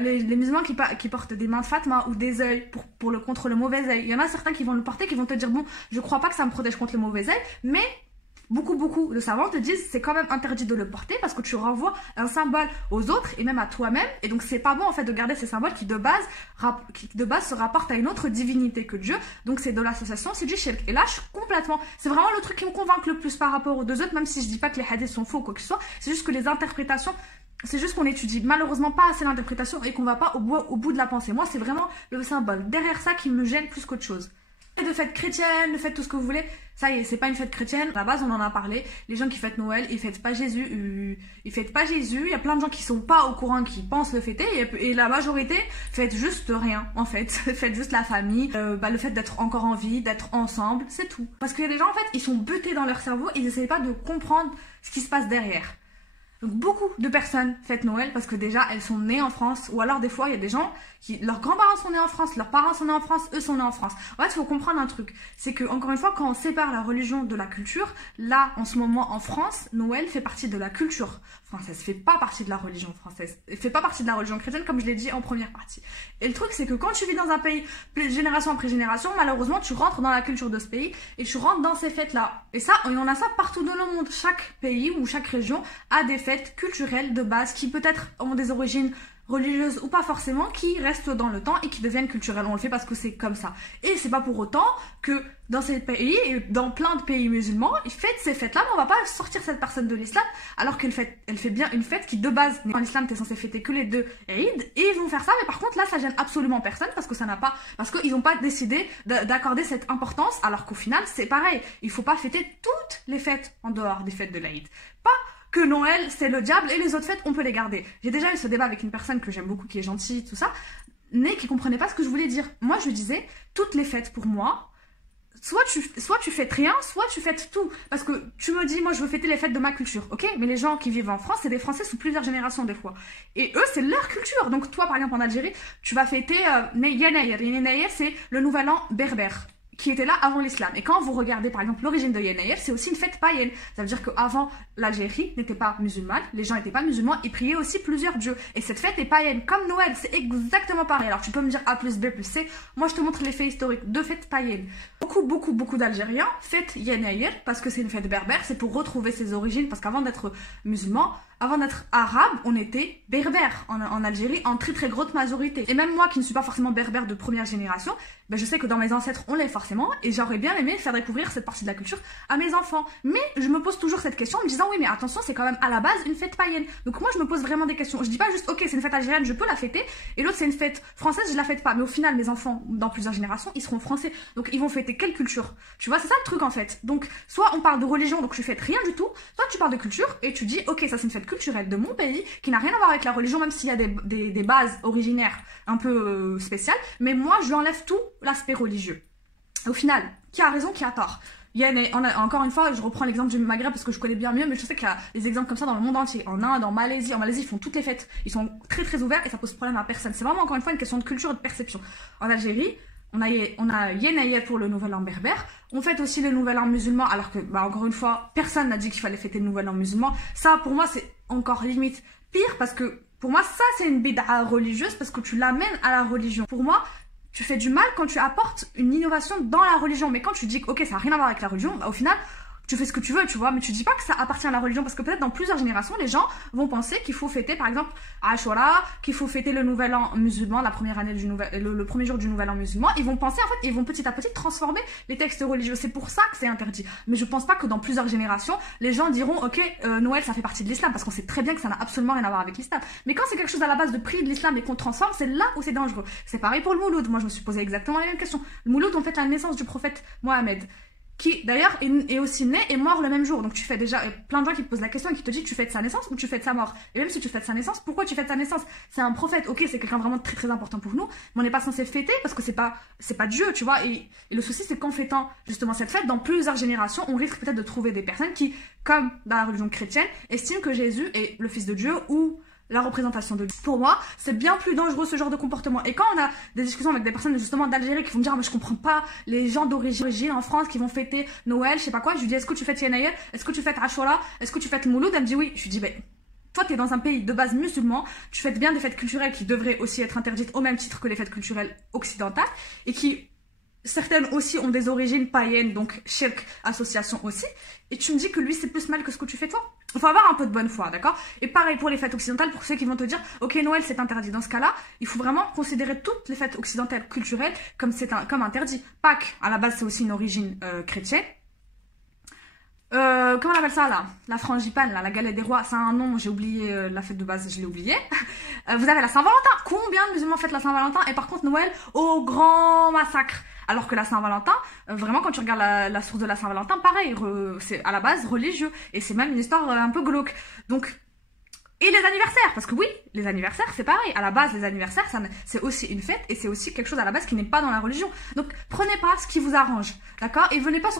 les musulmans qui portent des mains de Fatma ou des œils contre le mauvais œil. Il y en a certains qui vont le porter, qui vont te dire bon je crois pas que ça me protège contre le mauvais œil, mais beaucoup de savants te disent c'est quand même interdit de le porter parce que tu renvoies un symbole aux autres et même à toi-même, et donc c'est pas bon en fait de garder ces symboles qui de base se rapportent à une autre divinité que Dieu, donc c'est de l'association, c'est du shirk. Et là je suis complètement, c'est vraiment le truc qui me convainc le plus par rapport aux deux autres, même si je dis pas que les hadiths sont faux ou quoi que ce soit, c'est juste que les interprétations, c'est juste qu'on étudie malheureusement pas assez l'interprétation et qu'on va pas au bout de la pensée. Moi c'est vraiment le symbole derrière ça qui me gêne plus qu'autre chose. De fête chrétienne, de fête tout ce que vous voulez, ça y est, c'est pas une fête chrétienne. À la base, on en a parlé. Les gens qui fêtent Noël, ils fêtent pas Jésus. Il y a plein de gens qui sont pas au courant, qui pensent le fêter, et la majorité fête juste rien, en fait. Fête juste la famille, le fait d'être encore en vie, d'être ensemble, c'est tout. Parce qu'il y a des gens, en fait, ils sont butés dans leur cerveau, ils essayent pas de comprendre ce qui se passe derrière. Donc beaucoup de personnes fêtent Noël parce que déjà elles sont nées en France, ou alors des fois il y a des gens qui, leurs grands-parents sont nés en France, leurs parents sont nés en France, eux sont nés en France. En fait il faut comprendre un truc, c'est que encore une fois quand on sépare la religion de la culture, là en ce moment en France, Noël fait partie de la culture française, fait pas partie de la religion française, fait pas partie de la religion chrétienne comme je l'ai dit en première partie. Et le truc c'est que quand tu vis dans un pays, génération après génération, malheureusement tu rentres dans la culture de ce pays et tu rentres dans ces fêtes là. Et ça, on a ça partout dans le monde, chaque pays ou chaque région a des fêtes culturelles de base qui peut-être ont des origines religieuses ou pas forcément, qui restent dans le temps et qui deviennent culturelles. On le fait parce que c'est comme ça. Et c'est pas pour autant que dans ces pays et dans plein de pays musulmans, ils fêtent ces fêtes-là, mais on va pas sortir cette personne de l'islam alors qu'elle fait bien une fête qui de base, dans l'islam t'es censé fêter que les deux Eid, et ils vont faire ça, mais par contre là ça gêne absolument personne parce que parce qu'ils ont pas décidé d'accorder cette importance, alors qu'au final c'est pareil, il faut pas fêter toutes les fêtes en dehors des fêtes de l'Eid. Pas que Noël c'est le diable et les autres fêtes on peut les garder. J'ai déjà eu ce débat avec une personne que j'aime beaucoup, qui est gentille, tout ça, mais qui comprenait pas ce que je voulais dire. Moi je disais, toutes les fêtes pour moi, soit tu fêtes rien, soit tu fêtes tout. Parce que tu me dis, moi je veux fêter les fêtes de ma culture, ok? Mais les gens qui vivent en France, c'est des Français sous plusieurs générations des fois. Et eux, c'est leur culture. Donc toi, par exemple, en Algérie, tu vas fêter Yenayir. Yenayir, c'est le nouvel an berbère, qui était là avant l'islam. Et quand vous regardez par exemple l'origine de Yenayel, c'est aussi une fête païenne. Ça veut dire qu'avant l'Algérie n'était pas musulmane, les gens n'étaient pas musulmans, ils priaient aussi plusieurs dieux. Et cette fête est païenne, comme Noël, c'est exactement pareil. Alors tu peux me dire A plus B plus C, moi je te montre les faits historiques de fêtes païennes. Beaucoup d'Algériens fêtent Yenayel parce que c'est une fête berbère, c'est pour retrouver ses origines, parce qu'avant d'être musulman, avant d'être arabe, on était berbère en Algérie en très grosse majorité. Et même moi qui ne suis pas forcément berbère de première génération, ben je sais que dans mes ancêtres on l'est forcément, et j'aurais bien aimé faire découvrir cette partie de la culture à mes enfants. Mais je me pose toujours cette question en me disant oui mais attention, c'est quand même à la base une fête païenne. Donc moi je me pose vraiment des questions. Je dis pas juste ok c'est une fête algérienne, je peux la fêter, et l'autre c'est une fête française, je la fête pas. Mais au final mes enfants dans plusieurs générations ils seront français, donc ils vont fêter quelle culture? Tu vois, c'est ça le truc en fait. Donc soit on parle de religion, donc tu fêtes rien du tout, soit tu parles de culture et tu dis ok ça c'est une fête culturelle de mon pays qui n'a rien à voir avec la religion, même s'il y a des bases originaires un peu spéciales, mais moi je lui enlève tout l'aspect religieux. Au final, qui a raison, qui a tort? Encore une fois, je reprends l'exemple du Maghreb parce que je connais bien mieux, mais je sais qu'il y a des exemples comme ça dans le monde entier. En Inde, en Malaisie, ils font toutes les fêtes. Ils sont très ouverts et ça pose problème à personne. C'est vraiment encore une fois une question de culture et de perception. En Algérie, on a Yenayel pour le nouvel an berbère. On fête aussi le nouvel an musulman, alors que, bah, encore une fois, personne n'a dit qu'il fallait fêter le nouvel an musulman. Ça, pour moi, c'est encore limite pire parce que, pour moi, ça, c'est une bid'a religieuse parce que tu l'amènes à la religion. Pour moi, tu fais du mal quand tu apportes une innovation dans la religion. Mais quand tu dis que, ok, ça n'a rien à voir avec la religion, bah, au final, tu fais ce que tu veux, tu vois, mais tu dis pas que ça appartient à la religion, parce que peut-être dans plusieurs générations, les gens vont penser qu'il faut fêter, par exemple, Ashura, qu'il faut fêter le nouvel an musulman, la première année du le premier jour du nouvel an musulman. Ils vont penser, en fait, ils vont petit à petit transformer les textes religieux. C'est pour ça que c'est interdit. Mais je pense pas que dans plusieurs générations, les gens diront, ok, Noël, ça fait partie de l'islam, parce qu'on sait très bien que ça n'a absolument rien à voir avec l'islam. Mais quand c'est quelque chose à la base de prier de l'islam et qu'on transforme, c'est là où c'est dangereux. C'est pareil pour le Mouloud. Moi, je me suis posé exactement la même question. Le Mouloud, on fête la naissance du prophète Mohammed, qui d'ailleurs est aussi né et mort le même jour. Donc tu fais déjà plein de gens qui te posent la question et qui te disent tu fêtes sa naissance ou tu fêtes sa mort. Et même si tu fêtes sa naissance, pourquoi tu fêtes sa naissance? C'est un prophète, ok, c'est quelqu'un vraiment très important pour nous, mais on n'est pas censé fêter parce que c'est pas Dieu, tu vois. Et le souci c'est qu'en fêtant justement cette fête, dans plusieurs générations, on risque peut-être de trouver des personnes qui, comme dans la religion chrétienne, estiment que Jésus est le fils de Dieu ou la représentation de Dieu. Pour moi, c'est bien plus dangereux ce genre de comportement. Et quand on a des discussions avec des personnes justement d'Algérie qui vont me dire ah, mais je comprends pas les gens d'origine en France qui vont fêter Noël, je sais pas quoi, je lui dis est-ce que tu fêtes Yenayel, est-ce que tu fêtes Ashura, est-ce que tu fêtes Mouloud? Elle me dit oui. Je lui dis ben toi t'es dans un pays de base musulman, tu fêtes bien des fêtes culturelles qui devraient aussi être interdites au même titre que les fêtes culturelles occidentales et qui certaines aussi ont des origines païennes, donc shirk, association aussi, et tu me dis que lui c'est plus mal que ce que tu fais toi. Il faut avoir un peu de bonne foi, d'accord? Et pareil pour les fêtes occidentales, pour ceux qui vont te dire ok Noël c'est interdit. Dans ce cas là, il faut vraiment considérer toutes les fêtes occidentales culturelles comme interdit. Pâques, à la base c'est aussi une origine chrétienne. Comment on appelle ça là? La frangipane, là, la galette des rois, ça a un nom, j'ai oublié la fête de base, je l'ai oublié. Vous avez la Saint-Valentin. Combien de musulmans fêtent la Saint-Valentin? Et par contre Noël, au grand massacre. Alors que la Saint-Valentin, vraiment quand tu regardes la source de la Saint-Valentin, pareil, c'est à la base religieux. Et c'est même une histoire un peu glauque. Donc, et les anniversaires, parce que oui, les anniversaires c'est pareil. À la base, les anniversaires, c'est aussi une fête et c'est aussi quelque chose à la base qui n'est pas dans la religion. Donc, prenez pas ce qui vous arrange, d'accord? Et venez pas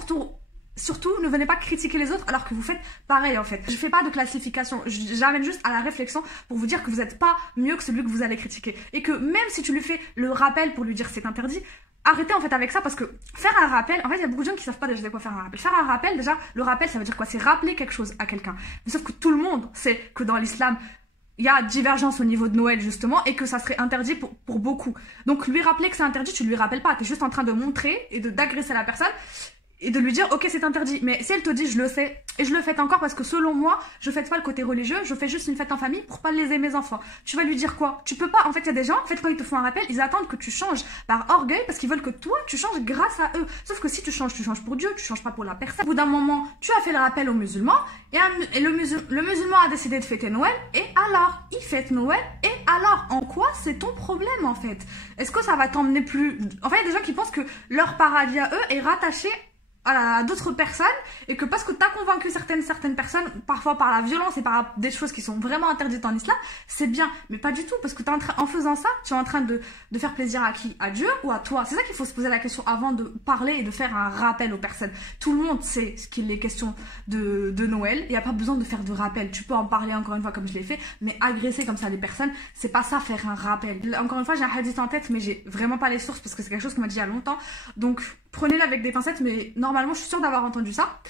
Surtout, ne venez pas critiquer les autres alors que vous faites pareil en fait. Je fais pas de classification, j'amène juste à la réflexion pour vous dire que vous n'êtes pas mieux que celui que vous allez critiquer. Et que même si tu lui fais le rappel pour lui dire c'est interdit, arrêtez en fait avec ça parce que faire un rappel, en fait il y a beaucoup de gens qui savent pas déjà de quoi faire un rappel. Faire un rappel déjà, le rappel ça veut dire quoi? C'est rappeler quelque chose à quelqu'un. Mais sauf que tout le monde sait que dans l'islam, il y a divergence au niveau de Noël justement et que ça serait interdit pour beaucoup. Donc lui rappeler que c'est interdit, tu lui rappelles pas, tu es juste en train de montrer et d'agresser la personne et de lui dire ok c'est interdit. Mais si elle te dit je le sais et je le fête encore parce que selon moi je fête pas le côté religieux, je fais juste une fête en famille pour pas léser mes enfants, tu vas lui dire quoi? Tu peux pas. En fait il y a des gens en fait quand ils te font un rappel ils attendent que tu changes par orgueil parce qu'ils veulent que toi tu changes grâce à eux. Sauf que si tu changes pour Dieu, tu changes pas pour la personne. Au bout d'un moment tu as fait le rappel aux musulmans et le musulman a décidé de fêter Noël et alors il fête Noël et alors en quoi c'est ton problème en fait? Est-ce que ça va t'emmener plus... En fait il y a des gens qui pensent que leur paradis à eux est rattaché à d'autres personnes et que parce que tu as convaincu certaines personnes, parfois par la violence et par des choses qui sont vraiment interdites en islam, c'est bien, mais pas du tout parce que en faisant ça, tu es en train de faire plaisir à qui? À Dieu ou à toi? C'est ça qu'il faut se poser la question avant de parler et de faire un rappel aux personnes. Tout le monde sait ce qu'il est question de Noël, il n'y a pas besoin de faire de rappel, tu peux en parler encore une fois comme je l'ai fait, mais agresser comme ça les personnes, c'est pas ça faire un rappel. Encore une fois j'ai un hadith en tête mais j'ai vraiment pas les sources parce que c'est quelque chose qu'on m'a dit il y a longtemps, donc prenez-le avec des pincettes, mais normalement, je suis sûre d'avoir entendu ça.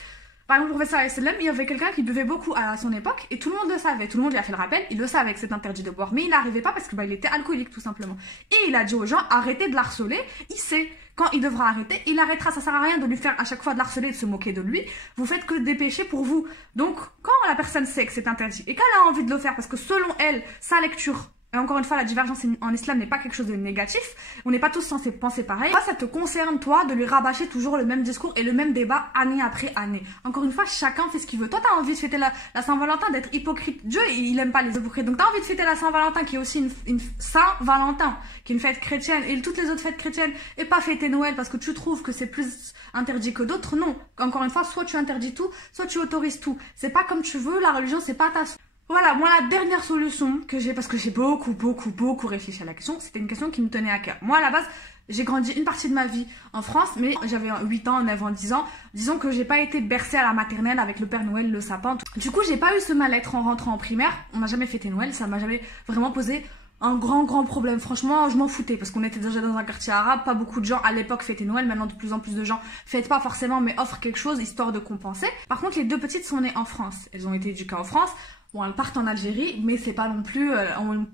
Par exemple, le professeur sallam, il y avait quelqu'un qui buvait beaucoup à son époque et tout le monde le savait. Tout le monde lui a fait le rappel, il le savait que c'est interdit de boire, mais il n'arrivait pas parce que il était alcoolique tout simplement. Et il a dit aux gens, arrêtez de l'harceler, il sait. Quand il devra arrêter, il arrêtera. Ça sert à rien de lui faire à chaque fois de l'harceler et de se moquer de lui. Vous faites que des péchés pour vous. Donc, quand la personne sait que c'est interdit et qu'elle a envie de le faire parce que selon elle, sa lecture, et encore une fois, la divergence en islam n'est pas quelque chose de négatif. On n'est pas tous censés penser pareil. Ça te concerne, toi, de lui rabâcher toujours le même discours et le même débat année après année. Encore une fois, chacun fait ce qu'il veut. Toi, t'as envie de fêter la Saint-Valentin, d'être hypocrite. Dieu, il aime pas les hypocrites. Donc, t'as envie de fêter la Saint-Valentin, qui est aussi une Saint-Valentin, qui est une fête chrétienne, et toutes les autres fêtes chrétiennes, et pas fêter Noël parce que tu trouves que c'est plus interdit que d'autres. Non. Encore une fois, soit tu interdis tout, soit tu autorises tout. C'est pas comme tu veux. La religion, c'est pas ta... Voilà, moi la dernière solution que j'ai, parce que j'ai beaucoup réfléchi à la question, c'était une question qui me tenait à cœur. Moi à la base, j'ai grandi une partie de ma vie en France, mais j'avais 8 ans, 9 ans, 10 ans. Disons que j'ai pas été bercée à la maternelle avec le Père Noël, le sapin. Du coup, j'ai pas eu ce mal-être en rentrant en primaire. On n'a jamais fêté Noël, ça m'a jamais vraiment posé un grand problème. Franchement, je m'en foutais parce qu'on était déjà dans un quartier arabe, pas beaucoup de gens à l'époque fêtaient Noël. Maintenant, de plus en plus de gens fêtent pas forcément, mais offrent quelque chose histoire de compenser. Par contre, les deux petites sont nées en France. Elles ont été éduquées en France. Bon, elles partent en Algérie, mais c'est pas non plus...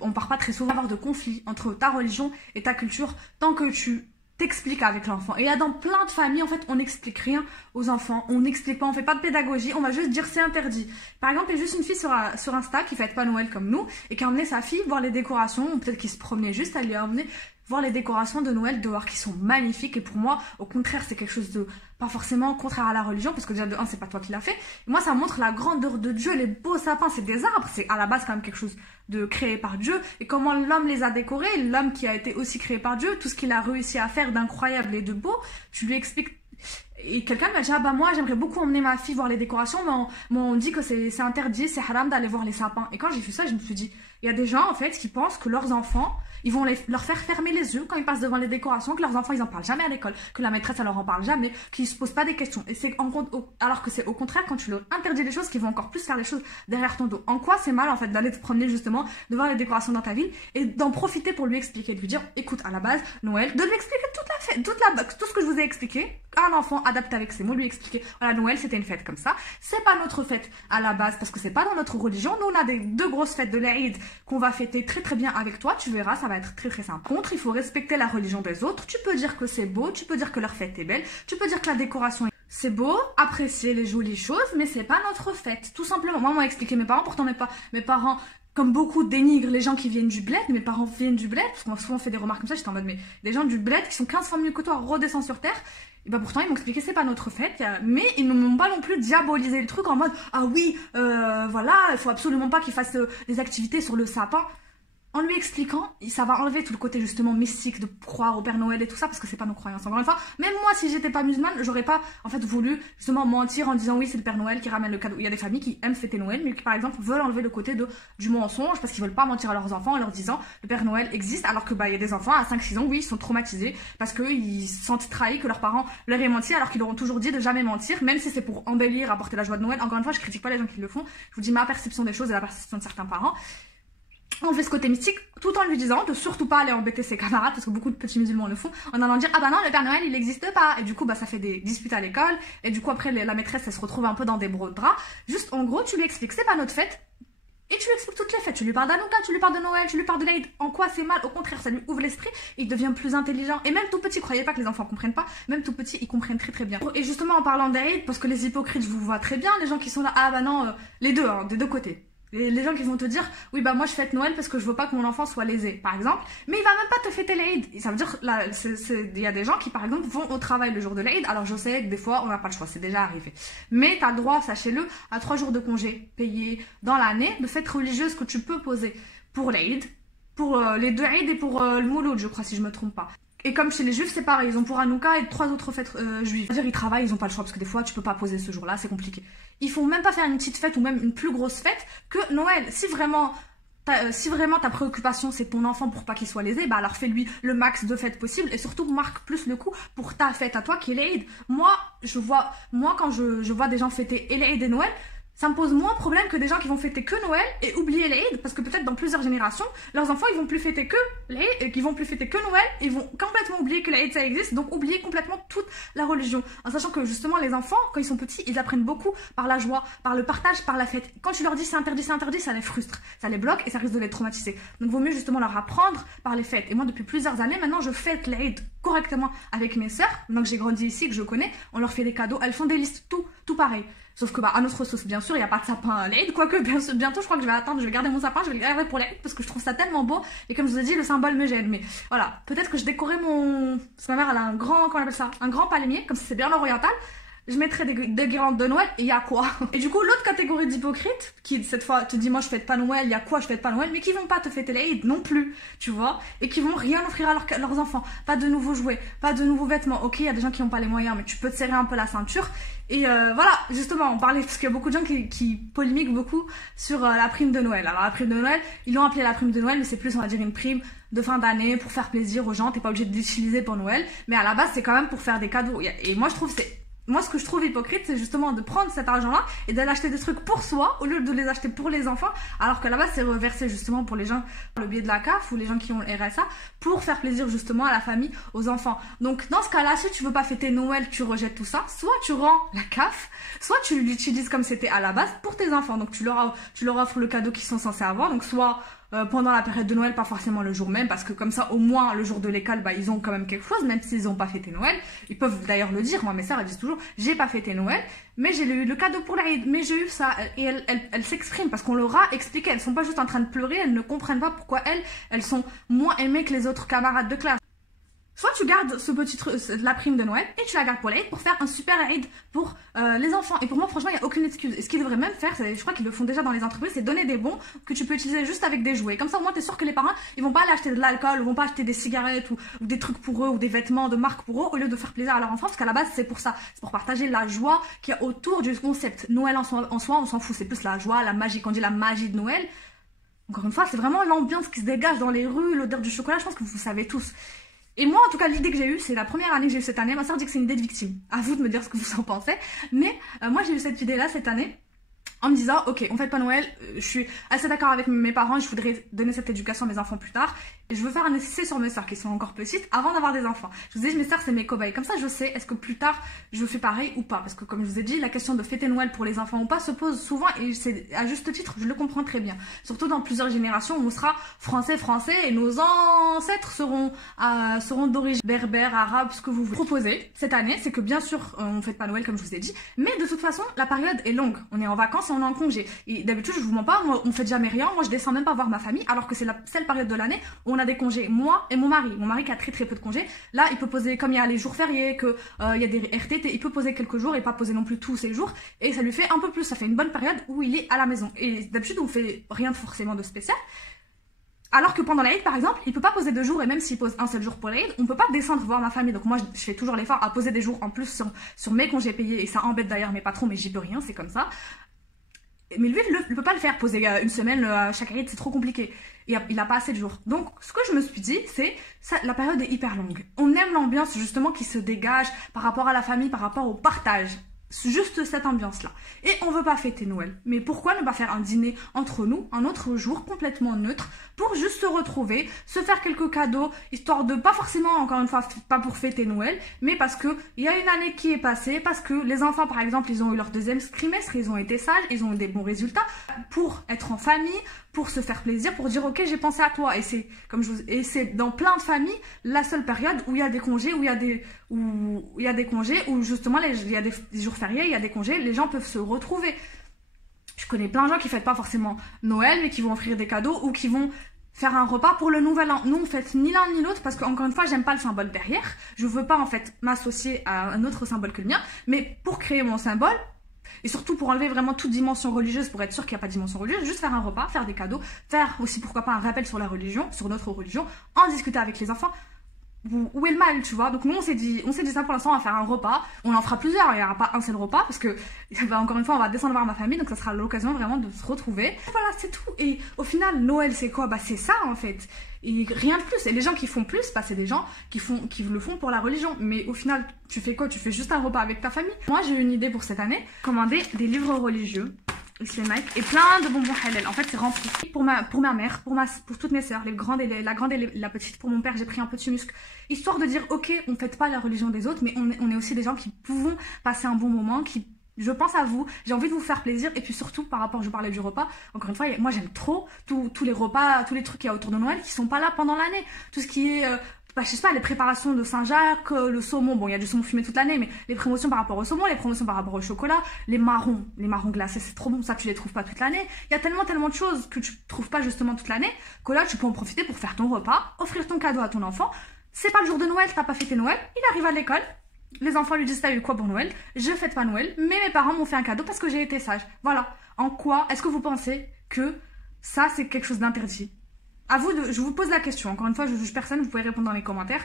on part pas très souvent avoir de conflit entre ta religion et ta culture tant que tu t'expliques avec l'enfant. Et il y a dans plein de familles, en fait, on n'explique rien aux enfants. On n'explique pas, on fait pas de pédagogie, on va juste dire c'est interdit. Par exemple, il y a juste une fille sur Insta qui fête pas Noël comme nous et qui a emmené sa fille voir les décorations, ou peut-être qu'il se promenait juste, elle lui a emmené voir les décorations de Noël dehors qui sont magnifiques. Et pour moi, au contraire, c'est quelque chose de pas forcément contraire à la religion, parce que déjà de un, c'est pas toi qui l'as fait. Et moi, ça montre la grandeur de Dieu. Les beaux sapins, c'est des arbres, c'est à la base quand même quelque chose de créé par Dieu. Et comment l'homme les a décorés, l'homme qui a été aussi créé par Dieu, tout ce qu'il a réussi à faire d'incroyable et de beau, tu lui expliques. Et quelqu'un m'a dit, ah bah moi j'aimerais beaucoup emmener ma fille voir les décorations, mais on dit que c'est interdit, c'est haram d'aller voir les sapins. Et quand j'ai vu ça, je me suis dit, il y a des gens en fait qui pensent que leurs enfants, ils vont leur faire fermer les yeux quand ils passent devant les décorations, que leurs enfants ils en parlent jamais à l'école, que la maîtresse elle leur en parle jamais, qu'ils se posent pas des questions. Et c'est alors que c'est au contraire quand tu leur interdis les choses qu'ils vont encore plus faire les choses derrière ton dos. En quoi c'est mal en fait d'aller te promener justement, de voir les décorations dans ta ville et d'en profiter pour lui expliquer, de lui dire, écoute à la base Noël, de lui expliquer toute la fête, tout ce que je vous ai expliqué, un enfant adapté avec ses mots, lui expliquer, voilà Noël c'était une fête comme ça, c'est pas notre fête à la base parce que c'est pas dans notre religion. Nous on a deux grosses fêtes de l'Aïd qu'on va fêter très bien avec toi, tu verras, ça va être très simple. Contre, il faut respecter la religion des autres. Tu peux dire que c'est beau, tu peux dire que leur fête est belle, tu peux dire que la décoration est... C'est beau, apprécier les jolies choses, mais c'est pas notre fête, tout simplement. Moi, on m'a expliqué mes parents, pourtant mes parents, comme beaucoup dénigrent les gens qui viennent du bled, mes parents viennent du bled, parce qu'on a souvent fait des remarques comme ça, j'étais en mode, mais des gens du bled qui sont 15 fois mieux que toi, redescendent sur terre. Et bah pourtant ils m'ont expliqué c'est pas notre fête, mais ils ne m'ont pas non plus diabolisé le truc en mode ah oui voilà il faut absolument pas qu'ils fassent des activités sur le sapin. En lui expliquant, ça va enlever tout le côté justement mystique de croire au Père Noël et tout ça parce que c'est pas nos croyances. Encore une fois, même moi si j'étais pas musulmane, j'aurais pas en fait voulu justement mentir en disant oui c'est le Père Noël qui ramène le cadeau. Il y a des familles qui aiment fêter Noël mais qui par exemple veulent enlever le côté du mensonge parce qu'ils veulent pas mentir à leurs enfants en leur disant le Père Noël existe alors que bah il y a des enfants à 5-6 ans oui ils sont traumatisés parce qu'ils se sentent trahis que leurs parents leur aient menti alors qu'ils leur ont toujours dit de jamais mentir même si c'est pour embellir, apporter la joie de Noël. Encore une fois je critique pas les gens qui le font, je vous dis ma perception des choses et la perception de certains parents. On fait ce côté mystique tout en lui disant de surtout pas aller embêter ses camarades parce que beaucoup de petits musulmans le font en allant dire ah bah non le Père Noël il n'existe pas et du coup bah ça fait des disputes à l'école et du coup après la maîtresse elle se retrouve un peu dans des brocs de drap. Juste en gros tu lui expliques c'est pas notre fête et tu lui expliques toutes les fêtes, tu lui parles d'Hanouka, tu lui parles de Noël, tu lui parles de l'Aïd. En quoi c'est mal? Au contraire ça lui ouvre l'esprit, il devient plus intelligent et même tout petit, croyez pas que les enfants comprennent pas, même tout petit ils comprennent très bien. Et justement en parlant d'Aïd, parce que les hypocrites je vous vois très bien, les gens qui sont là ah bah non les deux hein, des deux côtés. Les gens qui vont te dire oui bah moi je fête Noël parce que je veux pas que mon enfant soit lésé par exemple, mais il va même pas te fêter l'Aïd. Ça veut dire là il y a des gens qui par exemple vont au travail le jour de l'Aïd. Alors je sais que des fois on n'a pas le choix, c'est déjà arrivé, mais tu as le droit, sachez-le, à 3 jours de congé payés dans l'année de fêtes religieuses que tu peux poser pour l'Aïd, pour les deux Aïd et pour le Mouloud je crois si je me trompe pas. Et comme chez les juifs, c'est pareil, ils ont pour Hanouka et 3 autres fêtes juives. C'est-à-dire ils travaillent, ils ont pas le choix parce que des fois tu peux pas poser ce jour-là, c'est compliqué. Ils font même pas faire une petite fête ou même une plus grosse fête que Noël. Si vraiment ta préoccupation c'est ton enfant pour pas qu'il soit lésé, bah alors fais-lui le max de fêtes possible et surtout marque plus le coup pour ta fête à toi qui est l'Aïd. Moi quand je vois des gens fêter et l'Aïd et Noël, ça me pose moins de problème que des gens qui vont fêter que Noël et oublier l'Aïd, parce que peut-être dans plusieurs générations, leurs enfants ils vont plus fêter que l'Aïd, qu'ils vont plus fêter que Noël, ils vont complètement oublier que l'Aïd ça existe, donc oublier complètement toute la religion. En sachant que justement les enfants, quand ils sont petits, ils apprennent beaucoup par la joie, par le partage, par la fête. Quand tu leur dis c'est interdit, ça les frustre, ça les bloque et ça risque de les traumatiser. Donc vaut mieux justement leur apprendre par les fêtes. Et moi depuis plusieurs années maintenant je fête l'Aïd correctement avec mes sœurs, donc j'ai grandi ici, que je connais, on leur fait des cadeaux, elles font des listes, tout pareil. Sauf que à notre sauce, bien sûr, il n'y a pas de sapin à l'Aïd, quoique bientôt je crois que je vais attendre, je vais garder mon sapin, je vais le garder pour l'Aïd parce que je trouve ça tellement beau et comme je vous ai dit, le symbole me gêne. Mais voilà, peut-être que je décorais parce que ma mère elle a un grand, comment on appelle ça, un grand palmier, comme si c'est bien oriental. Je mettrais des guirlandes de Noël et il y a quoi? Et du coup, l'autre catégorie d'hypocrites, qui cette fois te dit moi je fête pas Noël, il y a quoi je fête pas Noël, mais qui vont pas te fêter l'Aïd non plus, tu vois, et qui vont rien offrir à leurs enfants. Pas de nouveaux jouets, pas de nouveaux vêtements. Ok, il y a des gens qui n'ont pas les moyens, mais tu peux te serrer un peu la ceinture. Et voilà, justement, on parlait, parce qu'il y a beaucoup de gens qui polémiquent beaucoup sur la prime de Noël. Alors la prime de Noël, ils l'ont appelée la prime de Noël, mais c'est plus, on va dire, une prime de fin d'année pour faire plaisir aux gens. T'es pas obligé de l'utiliser pour Noël, mais à la base, c'est quand même pour faire des cadeaux. Et moi, ce que je trouve hypocrite, c'est justement de prendre cet argent-là et d'aller acheter des trucs pour soi au lieu de les acheter pour les enfants, alors que là-bas c'est reversé justement pour les gens par le biais de la CAF ou les gens qui ont le RSA pour faire plaisir justement à la famille, aux enfants. Donc dans ce cas-là, si tu veux pas fêter Noël, tu rejettes tout ça, soit tu rends la CAF, soit tu l'utilises comme c'était à la base pour tes enfants. Donc tu leur offres le cadeau qu'ils sont censés avoir, donc soit pendant la période de Noël, pas forcément le jour même, parce que comme ça, au moins, le jour de l'école, bah, ils ont quand même quelque chose, même s'ils n'ont pas fêté Noël. Ils peuvent d'ailleurs le dire. Moi, mes sœurs, elles disent toujours, j'ai pas fêté Noël, mais j'ai eu le cadeau pour l'Aïd, mais j'ai eu ça. Et elles s'expriment, parce qu'on leur a expliqué. Elles sont pas juste en train de pleurer, elles ne comprennent pas pourquoi elles sont moins aimées que les autres camarades de classe. Soit tu gardes la prime de Noël et tu la gardes pour l'Aïd pour faire un super Aïd pour les enfants. Et pour moi, franchement, il n'y a aucune excuse. Et ce qu'ils devraient même faire, je crois qu'ils le font déjà dans les entreprises, c'est donner des bons que tu peux utiliser juste avec des jouets. Comme ça, au moins, tu es sûr que les parents, ils vont pas aller acheter de l'alcool, ou vont pas acheter des cigarettes ou des trucs pour eux, ou des vêtements de marque pour eux, au lieu de faire plaisir à leur enfant. Parce qu'à la base, c'est pour ça. C'est pour partager la joie qu'il y a autour du concept. Noël en soi, on s'en fout. C'est plus la joie, la magie. Quand on dit la magie de Noël, encore une fois, c'est vraiment l'ambiance qui se dégage dans les rues, l'odeur du chocolat. Je pense que vous savez tous. Et moi, en tout cas, l'idée que j'ai eue, c'est la première année que j'ai eue cette année. Ma soeur dit que c'est une idée de victime. À vous de me dire ce que vous en pensez. Mais moi, j'ai eu cette idée-là cette année. En me disant, ok, on fête pas Noël, je suis assez d'accord avec mes parents, je voudrais donner cette éducation à mes enfants plus tard. Et je veux faire un essai sur mes sœurs qui sont encore petites avant d'avoir des enfants. Je vous ai dit, mes sœurs, c'est mes cobayes. Comme ça, je sais, est-ce que plus tard, je fais pareil ou pas. Parce que comme je vous ai dit, la question de fêter Noël pour les enfants ou pas se pose souvent et c'est à juste titre, je le comprends très bien. Surtout dans plusieurs générations où on sera français et nos ancêtres seront d'origine berbère, arabe, ce que vous voulez. Proposer cette année, c'est que bien sûr, on fête pas Noël comme je vous ai dit, mais de toute façon, la période est longue. On est en vacances et on est en congé. Et d'habitude, je vous mens pas, moi, on fait jamais rien. Moi, je descends même pas voir ma famille, alors que c'est la seule période de l'année où on a des congés. Moi et mon mari qui a très peu de congés. Là, il peut poser, comme il y a les jours fériés, il y a des RTT, il peut poser quelques jours et pas poser non plus tous ces jours. Et ça lui fait un peu plus. Ça fait une bonne période où il est à la maison. Et d'habitude, on fait rien forcément de spécial. Alors que pendant l'Aïd, par exemple, il peut pas poser 2 jours, et même s'il pose un seul jour pour l'Aïd, on peut pas descendre voir ma famille. Donc moi, je fais toujours l'effort à poser des jours en plus sur mes congés payés, et ça embête d'ailleurs mes patrons, mais j'y peux rien, c'est comme ça. Mais lui, il peut pas le faire, poser une semaine chaque Aïd, c'est trop compliqué. Il a pas assez de jours. Donc, ce que je me suis dit, c'est la période est hyper longue. On aime l'ambiance justement qui se dégage par rapport à la famille, par rapport au partage. Juste cette ambiance-là. Et on veut pas fêter Noël. Mais pourquoi ne pas faire un dîner entre nous, un autre jour complètement neutre, pour juste se retrouver, se faire quelques cadeaux, histoire de pas forcément, encore une fois, pas pour fêter Noël, mais parce que il y a une année qui est passée, parce que les enfants, par exemple, ils ont eu leur 2e trimestre, ils ont été sages, ils ont eu des bons résultats, pour être en famille, pour se faire plaisir, pour dire ok, j'ai pensé à toi. Et c'est dans plein de familles la seule période où il y a des congés, où justement il y a des jours fériés, il y a des congés, les gens peuvent se retrouver. Je connais plein de gens qui fêtent pas forcément Noël, mais qui vont offrir des cadeaux ou qui vont faire un repas pour le nouvel an. Nous on fête ni l'un ni l'autre parce que encore une fois j'aime pas le symbole derrière. Je veux pas en fait m'associer à un autre symbole que le mien, mais pour créer mon symbole. Et surtout pour enlever vraiment toute dimension religieuse, pour être sûr qu'il n'y a pas de dimension religieuse, juste faire un repas, faire des cadeaux, faire aussi pourquoi pas un rappel sur la religion, sur notre religion, en discuter avec les enfants. Où est le mal, tu vois? Donc nous on s'est dit ça pour l'instant, on va faire un repas, on en fera plusieurs, il n'y aura pas un seul repas parce que encore une fois on va descendre voir ma famille, donc ça sera l'occasion vraiment de se retrouver. Et voilà, c'est tout. Et au final Noël c'est quoi? Bah c'est ça en fait. Et rien de plus. Et les gens qui font plus, bah c'est des gens qui le font pour la religion. Mais au final, tu fais quoi? Tu fais juste un repas avec ta famille. Moi j'ai eu une idée pour cette année, commander des livres religieux. Mike, et plein de bonbons halal. En fait, c'est rempli. Pour ma mère, pour toutes mes sœurs, la grande et la petite. Pour mon père, j'ai pris un petit muscle. Histoire de dire, ok, on ne fête pas la religion des autres, mais on est aussi des gens qui pouvons passer un bon moment, je pense à vous, j'ai envie de vous faire plaisir. Et puis surtout, par rapport, je parlais du repas, encore une fois, moi j'aime trop tous les repas, tous les trucs qu'il y a autour de Noël qui sont pas là pendant l'année. Tout ce qui est... je sais pas, les préparations de Saint-Jacques, le saumon, bon il y a du saumon fumé toute l'année, mais les promotions par rapport au saumon, les promotions par rapport au chocolat, les marrons glacés, c'est trop bon, ça tu les trouves pas toute l'année. Il y a tellement de choses que tu trouves pas justement toute l'année, que là tu peux en profiter pour faire ton repas, offrir ton cadeau à ton enfant. C'est pas le jour de Noël, t'as pas fêté Noël, il arrive à l'école, les enfants lui disent t'as eu quoi pour Noël, je fête pas Noël, mais mes parents m'ont fait un cadeau parce que j'ai été sage. Voilà. En quoi est-ce que vous pensez que ça c'est quelque chose d'interdit? À vous je vous pose la question, encore une fois je juge personne, vous pouvez répondre dans les commentaires.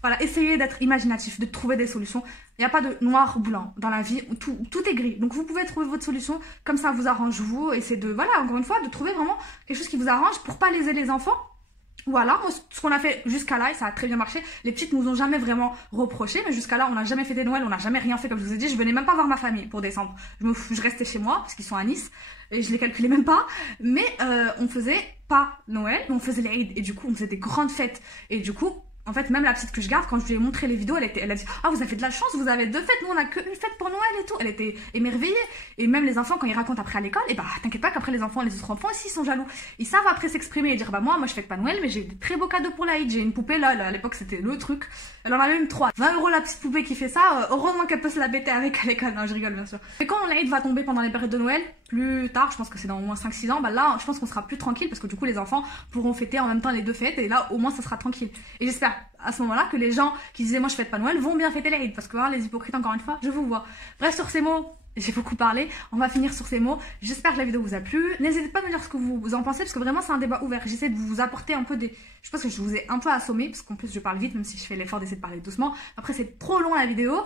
Voilà, essayez d'être imaginatif, de trouver des solutions. Il n'y a pas de noir ou blanc dans la vie, tout est gris. Donc vous pouvez trouver votre solution, comme ça vous arrange vous, et c'est de, voilà, encore une fois, de trouver vraiment quelque chose qui vous arrange pour pas léser les enfants. Voilà, ce qu'on a fait jusqu'à là, et ça a très bien marché. Les petites nous ont jamais vraiment reproché, mais jusqu'à là, on n'a jamais fêté Noël, on n'a jamais rien fait, comme je vous ai dit. Je venais même pas voir ma famille pour décembre. Je restais chez moi, parce qu'ils sont à Nice, et je les calculais même pas. Mais on faisait pas Noël, mais on faisait les Eid, et du coup, on faisait des grandes fêtes. Et du coup, en fait, même la petite que je garde, quand je lui ai montré les vidéos, elle a dit « Ah, vous avez de la chance, vous avez 2 fêtes, nous on a qu'une fête pour Noël et tout ». Elle était émerveillée. Et même les enfants, quand ils racontent après à l'école, et bah t'inquiète pas qu'après les autres enfants aussi sont jaloux. Ils savent après s'exprimer et dire « Bah moi je fête pas Noël, mais j'ai des très beaux cadeaux pour l'Aïd. J'ai une poupée là, à l'époque c'était le truc. Elle en a même 3. 20 € la petite poupée qui fait ça, heureusement qu'elle peut se la bêter avec à l'école. Non, je rigole bien sûr. Et quand l'Aïd va tomber pendant les périodes de Noël, plus tard, je pense que c'est dans au moins 5-6 ans, bah là je pense qu'on sera plus tranquille parce que du coup les enfants pourront fêter en même temps les 2 fêtes et là au moins ça sera tranquille. Et j'espère à ce moment-là que les gens qui disaient moi je fête pas Noël vont bien fêter l'Aïd parce que hein, les hypocrites encore une fois, je vous vois. Bref, sur ces mots, j'ai beaucoup parlé, on va finir sur ces mots. J'espère que la vidéo vous a plu. N'hésitez pas à me dire ce que vous en pensez parce que vraiment c'est un débat ouvert. J'essaie de vous apporter un peu des... Je pense que je vous ai un peu assommé parce qu'en plus je parle vite même si je fais l'effort d'essayer de parler doucement. Après c'est trop long la vidéo.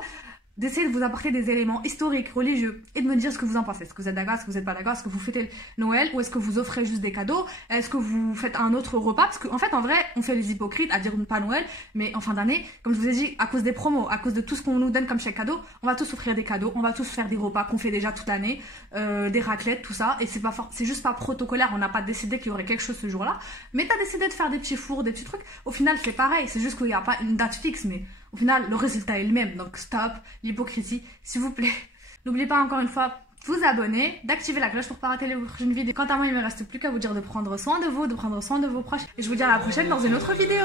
D'essayer de vous apporter des éléments historiques, religieux et de me dire ce que vous en pensez. Est-ce que vous êtes d'accord, est-ce que vous n'êtes pas d'accord, est-ce que vous fêtez Noël ou est-ce que vous offrez juste des cadeaux, est-ce que vous faites un autre repas, parce qu'en fait en vrai on fait les hypocrites à dire pas Noël, mais en fin d'année, comme je vous ai dit, à cause des promos, à cause de tout ce qu'on nous donne comme chèque cadeau, on va tous offrir des cadeaux, on va tous faire des repas qu'on fait déjà toute l'année, des raclettes, tout ça, et c'est juste pas protocolaire, on n'a pas décidé qu'il y aurait quelque chose ce jour-là, mais t'as décidé de faire des petits fours, des petits trucs, au final c'est pareil, c'est juste qu'il n'y a pas une date fixe, mais au final, le résultat est le même, donc stop l'hypocrisie, s'il vous plaît. N'oubliez pas encore une fois de vous abonner, d'activer la cloche pour ne pas rater les prochaines vidéos. Quant à moi, il ne me reste plus qu'à vous dire de prendre soin de vous, de prendre soin de vos proches. Et je vous dis à la prochaine dans une autre vidéo.